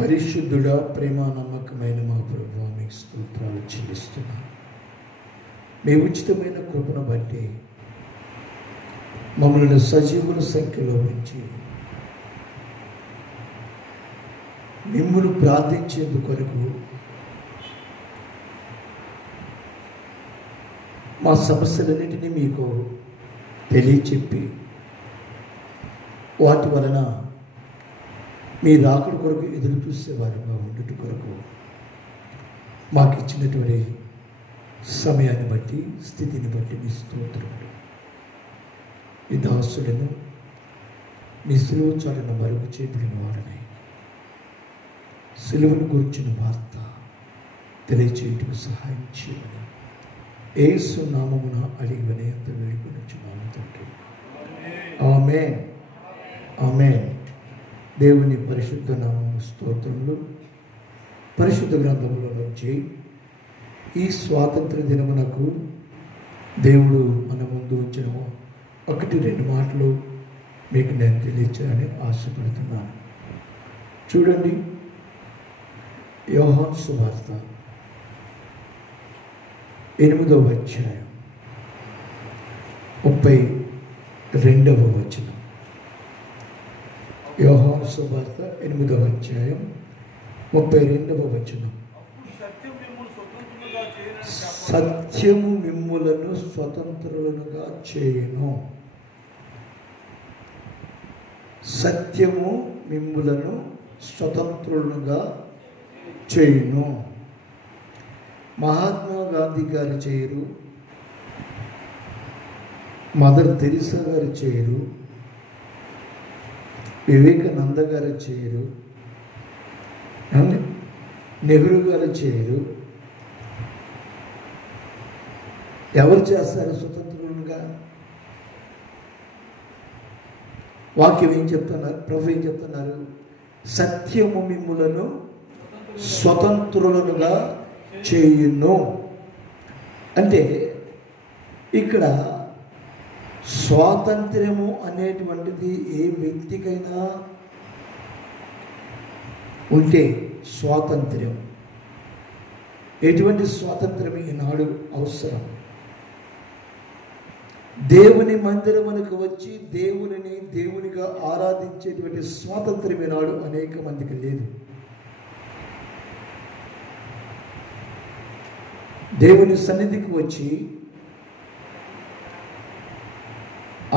పరిశుద్ధుడా, ప్రేమ నమ్మకమైన మా ప్రభువా, మీకు స్తోత్రాలు చెల్లిస్తున్నాను. మీ ఉచితమైన కృపను బట్టి మమ్మల్ని సజీవుల సంఖ్యలో ఉంచి మిమ్మల్ని ప్రార్థించేందుకు కొరకు మా సమస్యలన్నింటినీ మీకు తెలియచెప్పి వాటి వలన మీ రాకడ కొరకు ఎదురు చూసేవారుగా ఉండటం కొరకు మాకు ఇచ్చినటువంటి సమయాన్ని బట్టి, స్థితిని బట్టి మీ స్తోత్రములు. ఈ దాసులను మీ సిలువ చాటున మరుగు చేపడిన వాడని సిలువను గురించిన వార్త తెలియచేయటకు సహాయం చేయమని యేసు నామమున అడిగి వినయంత వేడుకొనుచున్నాము తండ్రి. ఆమేన్, ఆమేన్. దేవుని పరిశుద్ధ నామము స్తోత్రములు. పరిశుద్ధ గ్రంథములో నుంచి ఈ స్వాతంత్ర దినమునకు దేవుడు మన ముందు ఉంచిన 1-2 మాటలు మీకు నేను తెలియచేయాలని ఆశపడుతున్నాను. చూడండి, యోహాను సువార్త 8వ అధ్యాయం 32వ వచనం. యోహాను సువార్త 8వ అధ్యాయం 32వ వచనం. సత్యము మిమ్ములను స్వతంత్రులుగా చేయును. సత్యము మిమ్ములను స్వతంత్రులుగా చేయును. మహాత్మా గాంధీ గారు చేయరు, మదర్ తెరిసా గారు చేయరు, వివేకానంద గారు చేయరు, నెహ్రూ గారు చేయరు. ఎవరు చేస్తారు స్వతంత్రులుగా? వాక్యం ఏం చెప్తున్నారు? ప్రభు ఏం చెప్తున్నారు? సత్యము మిమ్ములను స్వతంత్రులుగా చేయును. అంటే ఇక్కడ స్వాతంత్ర్యము అనేటువంటిది ఏ వ్యక్తికైనా ఉంటే స్వాతంత్ర్యం, ఎటువంటి స్వాతంత్ర్యం ఈనాడు అవసరం? దేవుని మందిరమునకు వచ్చి దేవునిని దేవునిగా ఆరాధించేటువంటి స్వాతంత్ర్యం ఈనాడు అనేక మందికి లేదు. దేవుని సన్నిధికి వచ్చి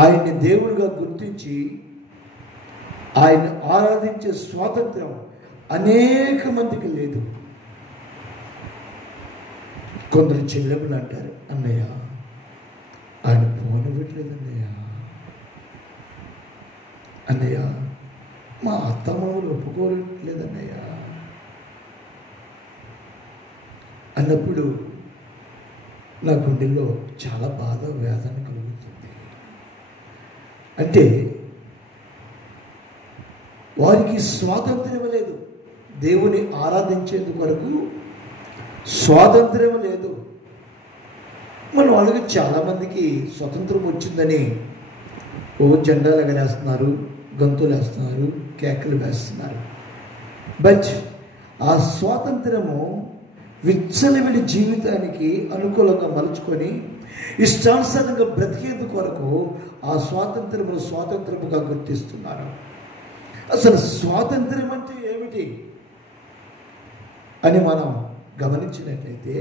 ఆయన్ని దేవుడిగా గుర్తించి ఆయన ఆరాధించే స్వాతంత్ర్యం అనేక మందికి లేదు. కొందరు చెల్లెములు అంటారు, అన్నయ్య ఆయన ఫోన్ ఇవ్వట్లేదు అన్నయ్య, అన్నయ్య మా అత్తమామలు ఒప్పుకోవట్లేదన్నయ్య అన్నప్పుడు నా గుండెల్లో చాలా బాధ, వేదన కలుగుతుంది. అంటే వారికి స్వాతంత్ర్యం లేదు. దేవుని ఆరాధించేందుకు వరకు స్వాతంత్ర్యం లేదు. మన వాళ్ళకి చాలామందికి స్వతంత్రం వచ్చిందని జెండాలు ఎగరేస్తున్నారు, గంతులు వేస్తున్నారు, కేకలు వేస్తున్నారు. బట్ ఆ స్వాతంత్రము విచ్చలవిడి జీవితానికి అనుకూలంగా మలుచుకొని ఇష్టానుసారంగా బ్రతికేందుకు వరకు ఆ స్వాతంత్రముగా గుర్తిస్తున్నారు. అసలు స్వాతంత్ర్యం అంటే ఏమిటి అని మనం గమనించినట్లయితే,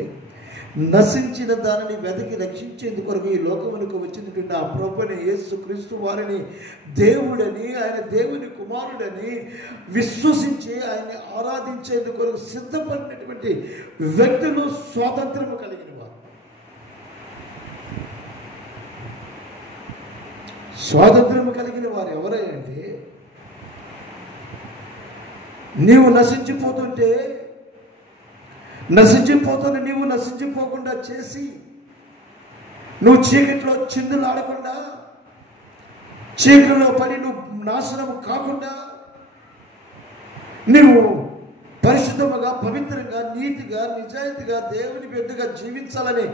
నశించిన దానిని వెతికి రక్షించేందుకు కొరకు ఈ లోకమునకు వచ్చినటువంటి ఆ ప్రభువైన యేసు క్రీస్తు వారిని దేవుడని, ఆయన దేవుని కుమారుడని విశ్వసించి ఆయన్ని ఆరాధించేందుకు కొరకు సిద్ధపడినటువంటి వ్యక్తులు స్వాతంత్రము కలిగిన వారు. స్వాతంత్రము కలిగిన వారు ఎవరంటే, నీవు నశించిపోతుంటే నీవు నశించిపోకుండా చేసి, నువ్వు చీకట్లో చిందులాడకుండా, చీకటిలో పడి నువ్వు నాశనము కాకుండా, నీవు పరిశుద్ధముగా, పవిత్రంగా, నీతిగా, నిజాయితీగా, దేవుని బిడ్డగా జీవించాలని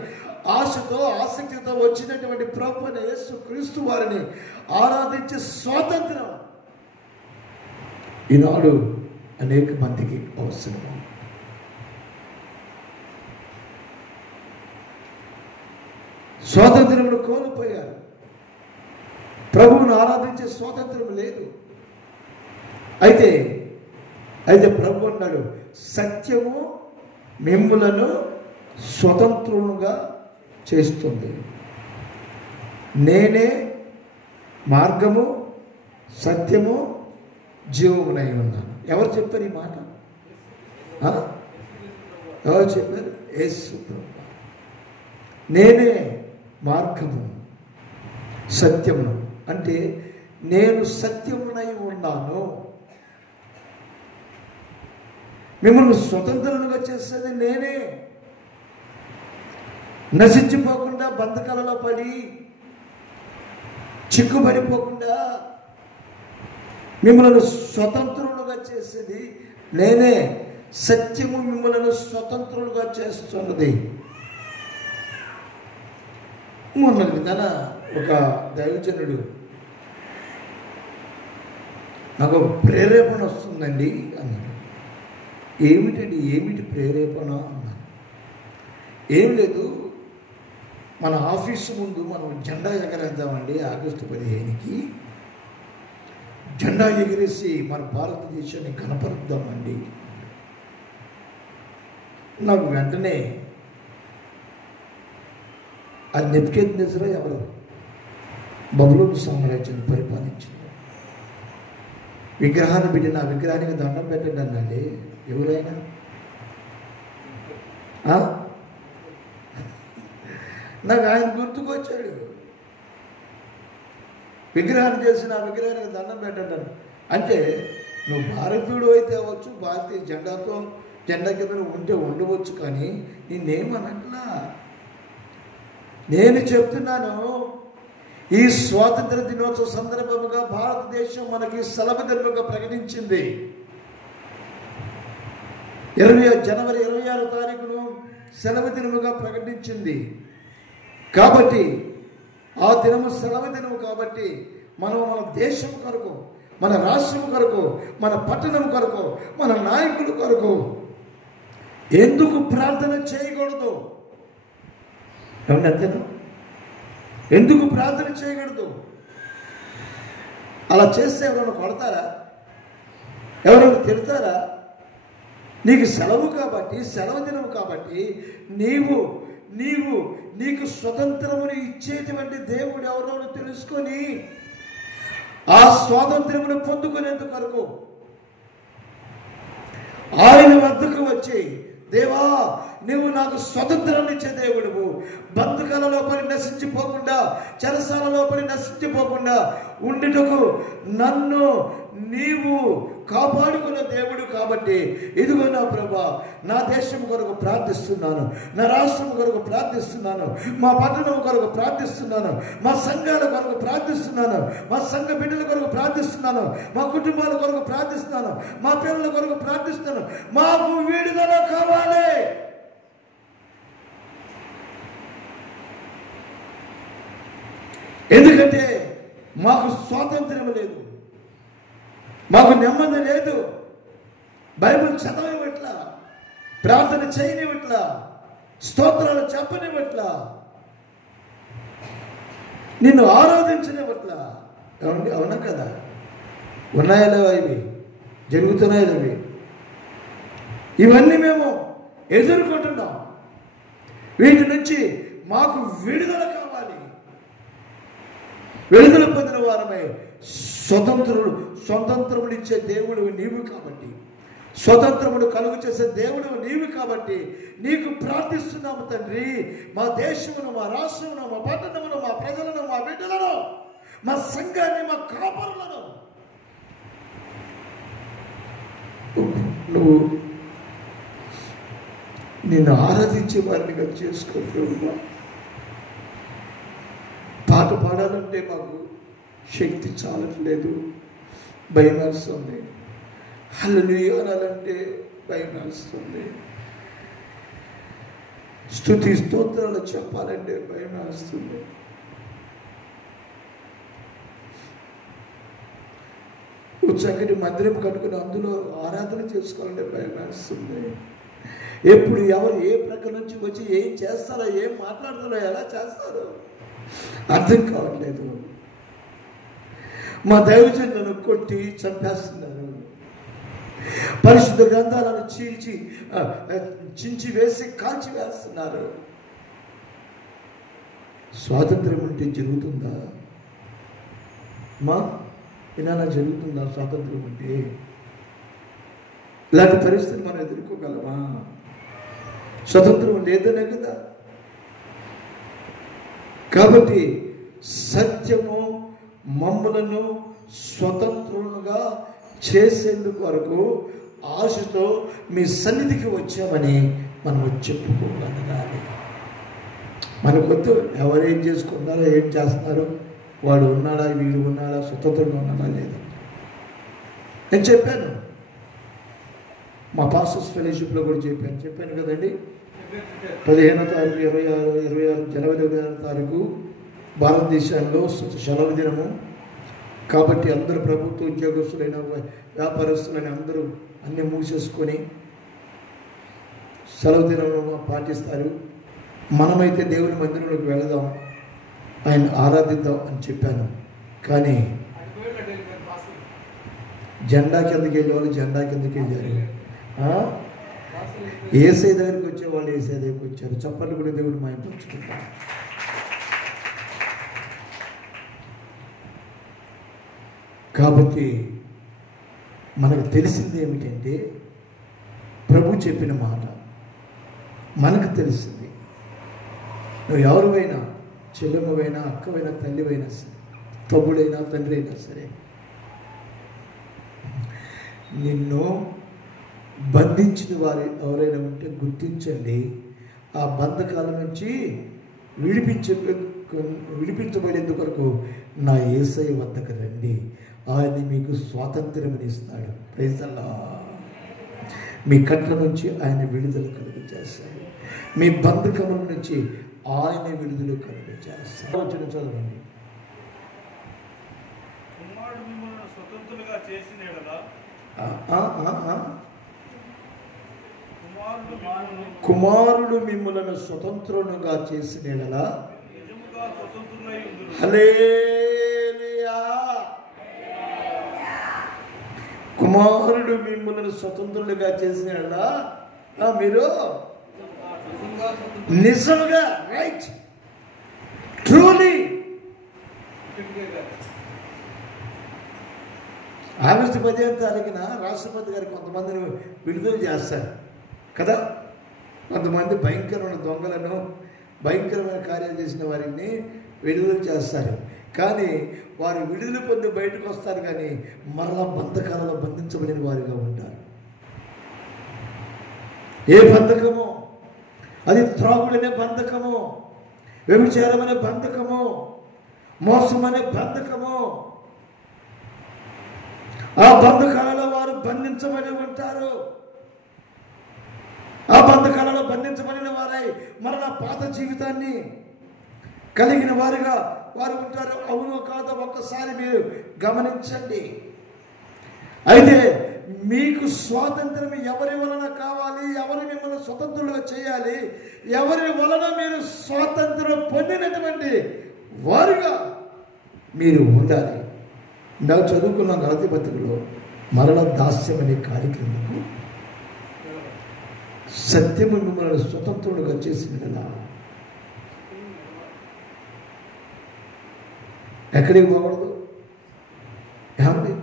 ఆశతో, ఆసక్తితో వచ్చినటువంటి ప్రభువైన యేసు క్రీస్తు వారిని ఆరాధించే స్వాతంత్రం ఈనాడు అనేక మందికి అవసరం. స్వాతంత్రమును కోల్పోయారు. ప్రభువును ఆరాధించే స్వాతంత్రం లేదు. అయితే ప్రభు అన్నాడు, సత్యము మిమ్ములను స్వతంత్రులుగా చేస్తుంది. నేనే మార్గము, సత్యము, జీవమునై ఉన్నాను. ఎవరు చెప్పారు ఈ మాట? ఎవరు చెప్పారు? యేసు ప్రభు. నేనే మార్గము, సత్యమును. అంటే నేను సత్యమునై ఉన్నాను. మిమ్మల్ని స్వతంత్రులుగా చేసేది నేనే. నశించిపోకుండా, బంధకాలలో పడి చిక్కుబడిపోకుండా మిమ్మల్ని స్వతంత్రులుగా చేసేది నేనే. సత్యము మిమ్మల్ని స్వతంత్రులుగా చేస్తున్నది. మొన్న విధాన ఒక దైవజనుడు, నాకు ప్రేరేపణ వస్తుందండి అన్నాడు. ఏమిటండి? ఏమిటి ప్రేరేపణ అన్నాను. ఏం లేదు, మన ఆఫీసు ముందు మనం జెండా ఎగరేద్దామండి. ఆగస్టు 15కి జెండా ఎగిరేసి మన భారతదేశాన్ని కనపరుద్దామండి. నాకు వెంటనే ఆ నెబుకద్నెజరు ఎవరు? బబులోను సామ్రాజ్యాన్ని పరిపాలించింది. విగ్రహాన్ని పెట్టి నా విగ్రహానికి దండం పెట్టండి అన్నాడే. ఎవరైనా నాకు ఆయన గుర్తుకొచ్చాడు. విగ్రహాన్ని చేసి నా విగ్రహానికి దండం పెట్టండి అంటే, నువ్వు భారతీయుడు అయితే అవ్వచ్చు, భారతీయ జెండా కింద ఉంటే ఉండవచ్చు, కానీ నేనేమనట్లా. నేను చెప్తున్నాను, ఈ స్వాతంత్ర దినోత్సవ సందర్భముగా భారతదేశం మనకి సెలవు దినముగా ప్రకటించింది. జనవరి 26వ తారీఖును సెలవు దినముగా ప్రకటించింది. కాబట్టి ఆ దినము సెలవు దినము కాబట్టి మనం మన దేశం కొరకు, మన రాష్ట్రం కొరకు, మన పట్టణం కొరకు, మన నాయకుల కొరకు ఎందుకు ప్రార్థన చేయకూడదు? అంతేనా? ఎందుకు ప్రార్థన చేయకూడదు? అలా చేస్తే ఎవరైనా కొడతారా? ఎవరైనా తిడతారా? నీకు సెలవు కాబట్టి, సెలవు దినం కాబట్టి నీకు స్వతంత్రమును ఇచ్చేటువంటి దేవుడు ఎవరో తెలుసుకొని ఆ స్వాతంత్రమును పొందుకునేందుకు కొరకు ఆయన వద్దకు వచ్చి, దేవా నువ్వు నాకు స్వతంత్రం ఇచ్చే దేవుడువు, బంధకాల లోపలి నశించిపోకుండా, చెరసాల లోపలి నశించిపోకుండా ఉండుటకు నన్ను నీవు కాపాడుకున్న దేవుడు కాబట్టి ఇదిగో నా ప్రభా, నా దేశం కొరకు ప్రార్థిస్తున్నాను, నా రాష్ట్రం కొరకు ప్రార్థిస్తున్నాను, మా పట్టణం కొరకు ప్రార్థిస్తున్నాను, మా సంఘాల కొరకు ప్రార్థిస్తున్నాను, మా సంఘ బిడ్డల కొరకు ప్రార్థిస్తున్నాను, మా కుటుంబాల కొరకు ప్రార్థిస్తున్నాను, మా పిల్లల కొరకు ప్రార్థిస్తున్నాను. మాకు విడుదల కావాలి. ఎందుకంటే మాకు స్వాతంత్ర్యం లేదు, మాకు నెమ్మది లేదు. బైబిల్ చదవనివట్లా, ప్రార్థన చేయనివట్లా, స్తోత్రాలు చెప్పనివట్లా, నిన్ను ఆరాధించనివట్లా. అవునా కదా? ఉన్నాయో ఇవి జరుగుతున్నాయో ఇవి, ఇవన్నీ మేము ఎదుర్కొంటున్నాం. వీటి నుంచి మాకు విడుదల కావాలి. విడుదల పొందిన వారమే స్వతంత్రములు ఇచ్చే దేవుడు నీవు కాబట్టి, స్వతంత్రమును కలుగు చేసే దేవుడు నీవు కాబట్టి నీకు ప్రార్థిస్తున్నాము తండ్రి. మా దేశమును, మా రాష్ట్రమును, మా పట్టణమును, మా ప్రజలను, మా బిడ్డలను, మా సంఘాన్ని, మా కాపరులను నువ్వు నిన్ను ఆరాధించే వారినిగా చేసుకో. పాట పాడాలంటే మాకు శక్తి చాలట్లేదు, భయం వేస్తుంది. హల్లెలూయా అనాలంటే భయం వేస్తుంది. స్తుతి స్తోత్రాలు చెప్పాలంటే భయం వేస్తుంది. చక్కటి మందిరం కట్టుకుని అందులో ఆరాధన చేసుకోవాలంటే భయం వేస్తుంది. ఎప్పుడు ఎవరు ఏ ప్రక్కల నుంచి వచ్చి ఏం చేస్తారో, ఏం మాట్లాడతారో, ఎలా చేస్తారో అర్థం కావట్లేదు. మా దైవజనులను కొట్టి చంపేస్తున్నారు. పరిశుద్ధ గ్రంథాలను చించి వేసి కాల్చి వేస్తున్నారు. స్వాతంత్రం ఉంటే జరుగుతుందా? ఇలా జరుగుతుందా? స్వాతంత్రం ఉంటే ఇలాంటి పరిస్థితులు మనం ఎదుర్కోగలమా? స్వతంత్రం లేదనే కదా. కాబట్టి సత్యము మమ్మలను స్వతంత్రులుగా చేసేందుకు వరకు ఆశతో మీ సన్నిధికి వచ్చామని మనం చెప్పుకోగలగాలి. మనకొద్దు ఎవరేం చేసుకున్నారో, ఏం చేస్తున్నారో, వాడు ఉన్నాడా, వీడు ఉన్నాడా, స్వతంత్రంగా ఉన్నాడా లేదా. నేను చెప్పాను, మా పాస్టర్స్ ఫెలోషిప్లో కూడా చెప్పాను కదండి. 15వ తారీఖు 26 జనవరి 26వ తారీఖు భారతదేశంలో సెలవు దినము. కాబట్టి అందరూ ప్రభుత్వ ఉద్యోగస్తులైన, వ్యాపారస్తులైన అందరూ అన్నీ మూసేసుకొని సెలవు దినం పాటిస్తారు. మనమైతే దేవుని మందిరంలోకి వెళదాం, ఆయన ఆరాధిద్దాం అని చెప్పాను. కానీ జెండా కిందకి వెళ్ళే వాళ్ళు జెండా కిందకి వెళ్ళారు. ఏసై దగ్గరికి వచ్చే వాళ్ళు ఏసై దగ్గరికి వచ్చారు. చప్పట్లు కూడా దేవుడు మాయపరుచుకుంటారు. కాబట్టి మనకు తెలిసింది ఏమిటంటే, ప్రభు చెప్పిన మాట మనకు తెలిసింది. నువ్వు ఎవరివైనా, చెల్లెమ్మవైనా, అక్కవైనా, తల్లివైనా సరే, తమ్ముడైనా, తండ్రి అయినా సరే, నిన్ను బంధించిన వారు ఎవరైనా ఉంటే గుర్తించండి. ఆ బంధకాల నుంచి విడిపించబడేందుకు కొరకు నా యేసయ్య వద్దకు రండి, ఆయన మీకు స్వాతంత్ర్యం ఇస్తాడు. Praise the Lord. మీ కట్ల నుంచి ఆయన విడుదల కలుగు చేస్తాడు. మీ బంధకముల నుంచి ఆయన విడుదల కలుగు చేస్తాడు. వచ్చిన చదవండి. కుమారుడు మిమ్ములను స్వతంత్రులుగా చేసిన యెడల హల్లెలూయా. కుమారుడు మిమ్ములను స్వతంత్రులుగా చేసిన యెడల మీరు నిజంగా, రైట్, ట్రూలీ. ఆగస్టు 15వ తారీఖున రాష్ట్రపతి గారు కొంతమందిని విడుదల చేస్తారు కదా. కొంతమంది భయంకరమైన దొంగలను, భయంకరమైన కార్యాలు చేసిన వారిని విడుదల చేస్తారు. కానీ వారు విడుదల పొంది బయటకు వస్తారు, కానీ మరలా బంధకాలలో బంధించబడిన వారిగా ఉంటారు. ఏ బంధకము? అది త్రాగుడనే బంధకము, వ్యభిచారం అనే బంధకము, మోసం అనే బంధకము. ఆ బంధకాలలో వారు బంధించబడి ఉంటారు. ఆ బంధకాలలో బంధించబడిన వారై మరలా పాత జీవితాన్ని కలిగిన వారుగా వారు ఉంటారు. అవును కాదో ఒక్కసారి మీరు గమనించండి. అయితే మీకు స్వాతంత్రం ఎవరి వలన కావాలి? ఎవరు మిమ్మల్ని స్వతంత్రులుగా చేయాలి? ఎవరి వలన మీరు స్వాతంత్రం పొందినటువంటి వారుగా మీరు ఉండాలి. ఇందాక చదువుకున్న గలతీ పత్రికలో మరల దాస్యం అనే కార్యక్రమం సత్యము మిమ్మల్ని స్వతంత్రులుగా చేసిన ఎక్కడికి పోకూడదు. ఏమండి,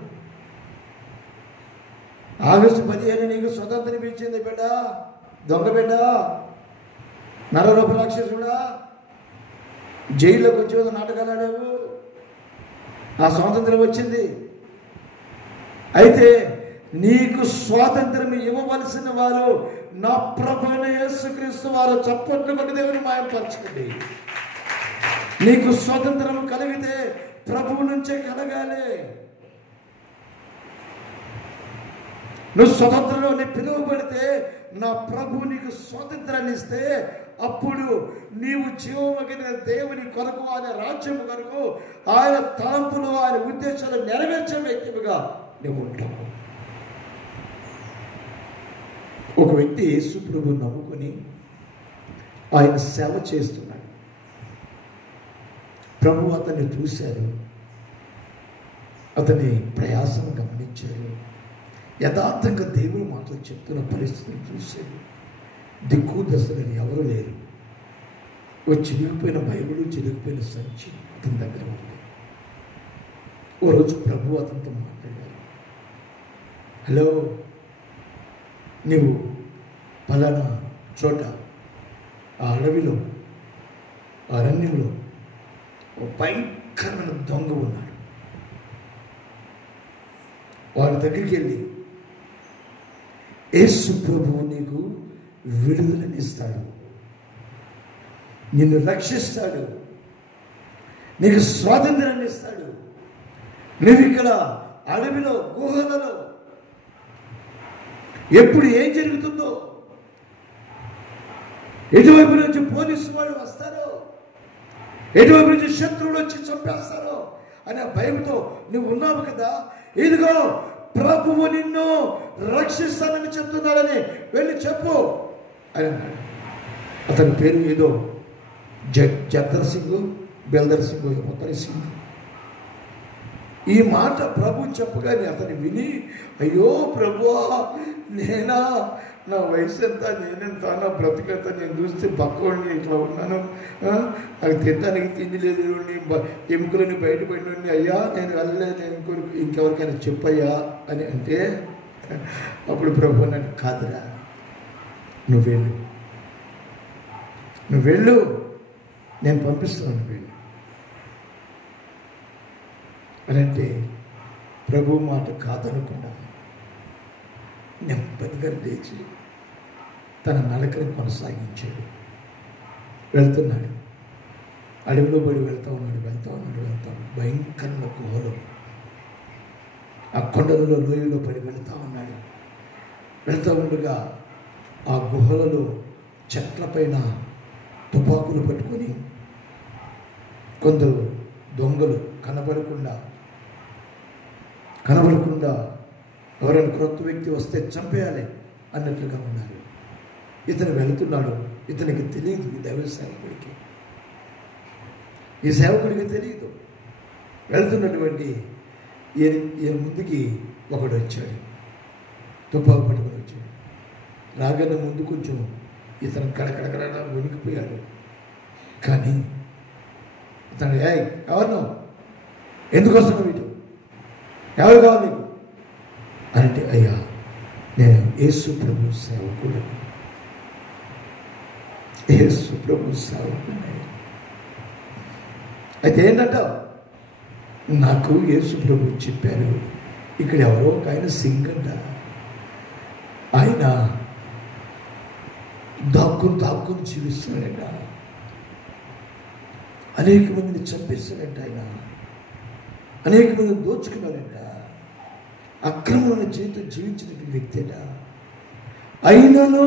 ఆగస్టు 15 నీకు స్వతంత్రం ఇచ్చింది బిడ్డ, దొంగ బిడ్డ, నరరూప రాక్షసుడా, జైల్లోకి వచ్చే నాటకాలు ఆడావు, ఆ స్వాతంత్రం వచ్చింది. అయితే నీకు స్వాతంత్రం ఇవ్వవలసిన వారు నా ప్రభువైన యేసుక్రీస్తు వారు. చప్పట్లు కొట్టి దేవుని మాయపరచుకోండి. నీకు స్వాతంత్రం కలిగితే ప్రభువు నుంచే కలగాలి. నువ్వు స్వతంత్రంలో పిలువబడితే నా ప్రభు నీకు స్వాతంత్రాన్ని ఇస్తే అప్పుడు నీవు జీవమగిన దేవుని కొరకు, ఆయన రాజ్యం కొరకు, ఆయన తలంపులు, ఆయన ఉద్దేశాలు నెరవేర్చే వ్యక్తిగా నువ్వు ఉంటావు. ఒక వ్యక్తి యేసు ప్రభువుని నమ్ముకొని ఆయన సేవ చేస్తున్నాడు. ప్రభు అతన్ని చూశారు, అతని ప్రయాసం గమనించారు, యథార్థంగా దేవుని మాటలు చెప్తున్న పరిస్థితులు చూశారు. దిక్కు దశలు ఎవరు లేరు. ఓ చిరిగిపోయిన బైబిలు, చిరిగిపోయిన సంచి అతని దగ్గర ఉంది. ఓ రోజు ప్రభు అతనితో మాట్లాడారు. హలో, నీవు పలానా చోట ఆ అడవిలో, అరణ్యంలో ఓ భయంకరమైన దొంగ ఉన్నాడు. వాడి దగ్గరికి వెళ్ళి యేసు ప్రభువు నీకు విడుదలనిస్తాడు, నిన్ను రక్షిస్తాడు, నీకు స్వాతంత్రాన్ని ఇస్తాడు. నువ్వు ఇక్కడ అడవిలో, గుహలలో ఎప్పుడు ఏం జరుగుతుందో, ఎటువైపు నుంచి పోలీసు వాళ్ళు వస్తారో, ఎటువైపు నుంచి శత్రువులు వచ్చి చంపేస్తారో అనే భయంతో నువ్వు ఉన్నావు కదా. ఇదిగో ప్రభువు నిన్ను రక్షిస్తానని చెప్తున్నాడని వెళ్ళి చెప్పు అని అన్నాడు. అతని పేరు ఏదో జద్దర్ సింగ్, బెల్దర్ సింగ్, మొత్తరి సింగ్. ఈ మాట ప్రభు చెప్పగానే అతను విని, అయ్యో ప్రభువా, నేనా, నా వయసు ఎంత, నేనెంత, నా బ్రతికెంత, నేను చూస్తే బక్కవాడిని ఇట్లా ఉన్నాను, నాకు తినడానికి తిండి లేదు, ఎముకలని బయటపడినండి, అయ్యా నేను వెళ్ళలేదు, నేను ఇంకెవరికైనా చెప్పయ్యా అని అంటే, అప్పుడు ప్రభు నన్ను కాదురా, నువ్వు వెళ్ళు, నేను పంపిస్తున్నాను, వెళ్ళు అని అంటే ప్రభు మాట కాదనకుండా నెమ్మదిగా లేచి తన నడకని కొనసాగించాడు. వెళ్తున్నాడు, అడవిలో పడి వెళ్తూ ఉన్నాడు. భయంకరమైన గుహలో, ఆ కొండలలో, లోయలో పడి వెళ్తూ ఉన్నాడు. వెళ్తూ ఉండగా ఆ గుహలలో చెట్లపైన తుపాకులు పట్టుకొని కొందరు దొంగలు కనబడకుండా ఎవరైనా క్రొత్త వ్యక్తి వస్తే చంపేయాలి అన్నట్లుగా ఉన్నారు. ఇతను వెళుతున్నాడు, ఇతనికి తెలియదు, ఈ దైవ సేవకుడికి, ఈ సేవకుడికి తెలియదు. వెళ్తున్నటువంటి ఈయన ముందుకి ఒకడు వచ్చాడు, తుపాకు పట్టుకొని వచ్చాడు. రాగానే ముందు కొంచెం ఇతను కడకడకడ వణికిపోయాడు. కానీ అతను, ఎవరు, ఎందుకు వస్తున్నావు, ఇటు ఎవరు కావాలి నీకు అంటే, అయ్యా నేను యేసు ప్రభు సేవకుడను, యేసు ప్రభు సేవకుడు. అయితే ఏంటంటావు, నాకు యేసు ప్రభు చెప్పారు, ఇక్కడ ఎవరో ఒక ఆయన సింగ్ అంట, ఆయన దాక్కుని జీవిస్తున్నాడట, అనేక మందిని చంపేస్తాడంట, ఆయన అనేక మందిని దోచుకున్నాడంట, అక్రమమైన జీవితం జీవించినటువంటి వ్యక్తి అట. అయినను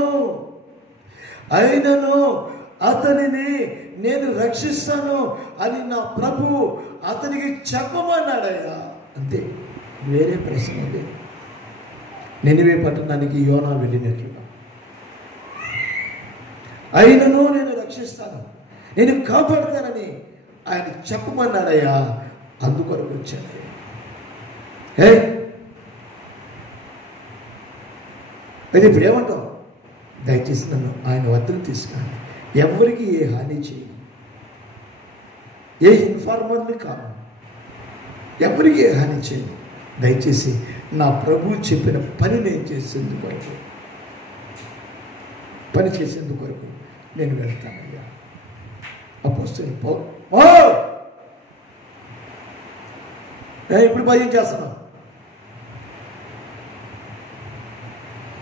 అతనిని నేను రక్షిస్తాను అని నా ప్రభు అతనికి చెప్పమన్నాడయ్యా. అంతే, వేరే ప్రశ్న లేదు. నినివే పట్టణానికి యోనా వెళ్ళినట్లుగా, అయినను నేను రక్షిస్తాను, నేను కాపాడుతానని ఆయన చెప్పమన్నాడయ్యా. అందుకొరకు వచ్చాడయ్యా. అయితే ఇప్పుడు ఏమంటావు, దయచేసి నన్ను ఆయన వద్దకు తీసుకురండి, ఎవరికి ఏ హాని చేయను, ఏ ఇన్ఫార్మర్ని కాను, ఎవరికి ఏ హాని చేయను, దయచేసి నా ప్రభు చెప్పిన పని నేను చేసేందుకొరకు, పని చేసేందుకొరకు నేను వెళ్తానయ్యా. అపోస్తలుడు పౌలు, ఇప్పుడు భయం చేస్తున్నావు.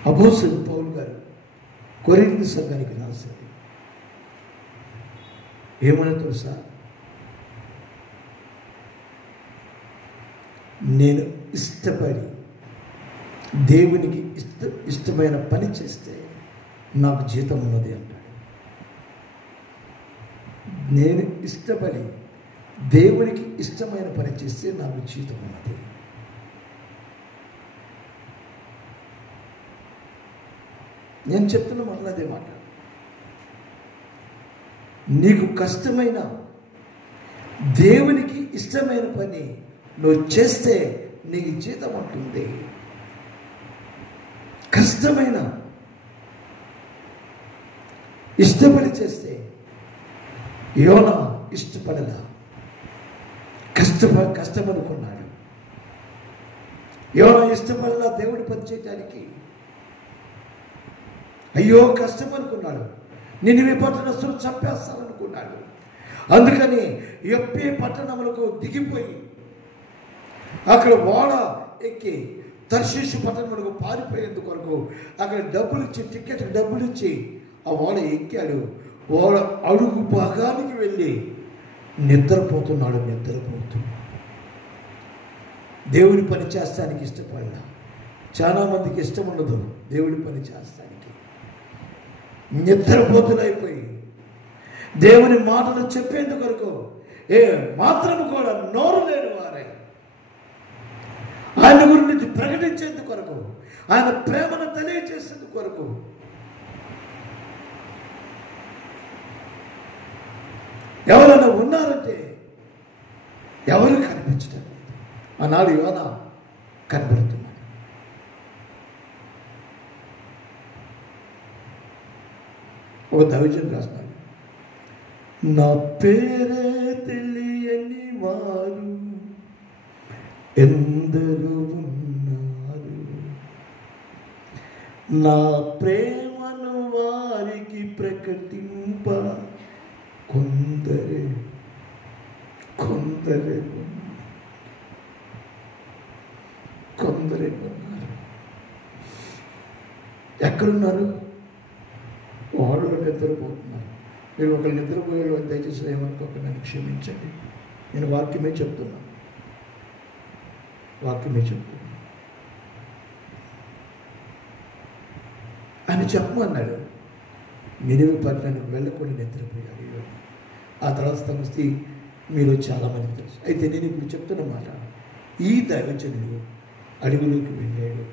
అపోస్తలుడు పౌలు గారు కొరింథీ సంఘానికి రాశారు. ఏమన్నా తెలుసా, నేను ఇష్టపడి దేవునికి ఇష్టమైన పని చేస్తే నాకు జీతం ఉన్నది అంటాడు. నేను ఇష్టపడి దేవునికి ఇష్టమైన పని చేస్తే నాకు జీతం ఉన్నది. నేను చెప్తున్న మళ్ళీ అదే మాట. నీకు కష్టమైన, దేవునికి ఇష్టమైన పని నువ్వు చేస్తే నీకు జీతం ఉంటుంది. కష్టమైన ఇష్టపడి చేస్తే, యోనా ఇష్టపడలా, కష్టమనుకున్నాడు. యోనా ఇష్టపడలా దేవుడి పని చేయటానికి. అయ్యో కష్టం అనుకున్నాడు. నినివే పట్టణస్తులు చంపేస్తాననుకున్నాడు. అందుకని యొప్పే పట్టణములకు దిగిపోయి అక్కడ ఓడ ఎక్కి తర్షీషు పట్టణములకు పారిపోయేందుకు కొరకు అక్కడ డబ్బులు ఇచ్చి, టికెట్ డబ్బులు ఇచ్చి ఆ ఓడ ఎక్కాడు. ఓడ అడుగు భాగానికి వెళ్ళి నిద్రపోతున్నాడు. దేవుడి పని చేస్తానికి ఇష్టపడినా. చాలామందికి ఇష్టం ఉండదు దేవుడి పని చేస్తానికి. నిద్రపోతులైపోయి దేవుని మాటలు చెప్పేందుకు కొరకు ఏ మాత్రము కూడా నోరు లేని వారై ఆయన గురించి ప్రకటించేందుకు కొరకు, ఆయన ప్రేమను తెలియజేసేందుకు కొరకు ఎవరైనా ఉన్నారంటే ఎవరు కనిపించడం లేదు. ఆనాడు యోనా కనబడుతున్నాడు. ఒక దైవజనుడు రాస్తున్నాడు, నా పేరే తెలియని వారు ఎందరో ఉన్నారు, నా ప్రేమను వారికి ప్రకటింప కొందరే ఉన్నారు. ఎక్కడున్నారు? వాళ్ళు నిద్రపోతున్నారు. మీరు ఒకరు నిద్రపోయే దయచేసి ఏమనుకోక నన్ను క్షమించండి. నేను వాక్యమే చెప్తున్నా. ఆయన చెప్పమన్నాడు. నినివే పట్టణానికి వెళ్ళకుండా నిద్రపోయాడు. ఆ తర్వాత సంగతి మీరు చాలామందికి తెలుసు. అయితే నేను ఇప్పుడు చెప్తున్న మాట, ఈ దైవజనుడు అడవిలోకి వెళ్ళాడు.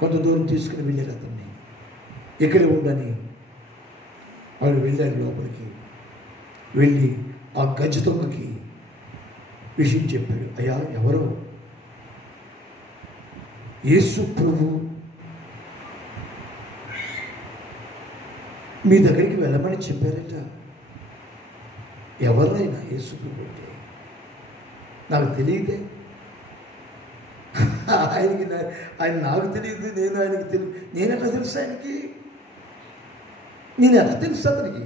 కొంత దూరం తీసుకుని వెళ్ళారు అతన్ని. ఇక్కడే ఉండని వాళ్ళు వెళ్ళారు. లోపలికి వెళ్ళి ఆ గజ దొంగకి విషయం చెప్పాడు. అయ్యా, ఎవరో యేసు ప్రభు మీ దగ్గరికి వెళ్ళమని చెప్పారట. ఎవరైనా యేసు ప్రభు అంటే నాకు తెలియదే. ఆయన నాకు తెలియదు, నేను ఆయనకి తెలియదు. నేనెట్లా తెలుసు ఆయనకి? నేను ఎలా తెలుసు అతనికి?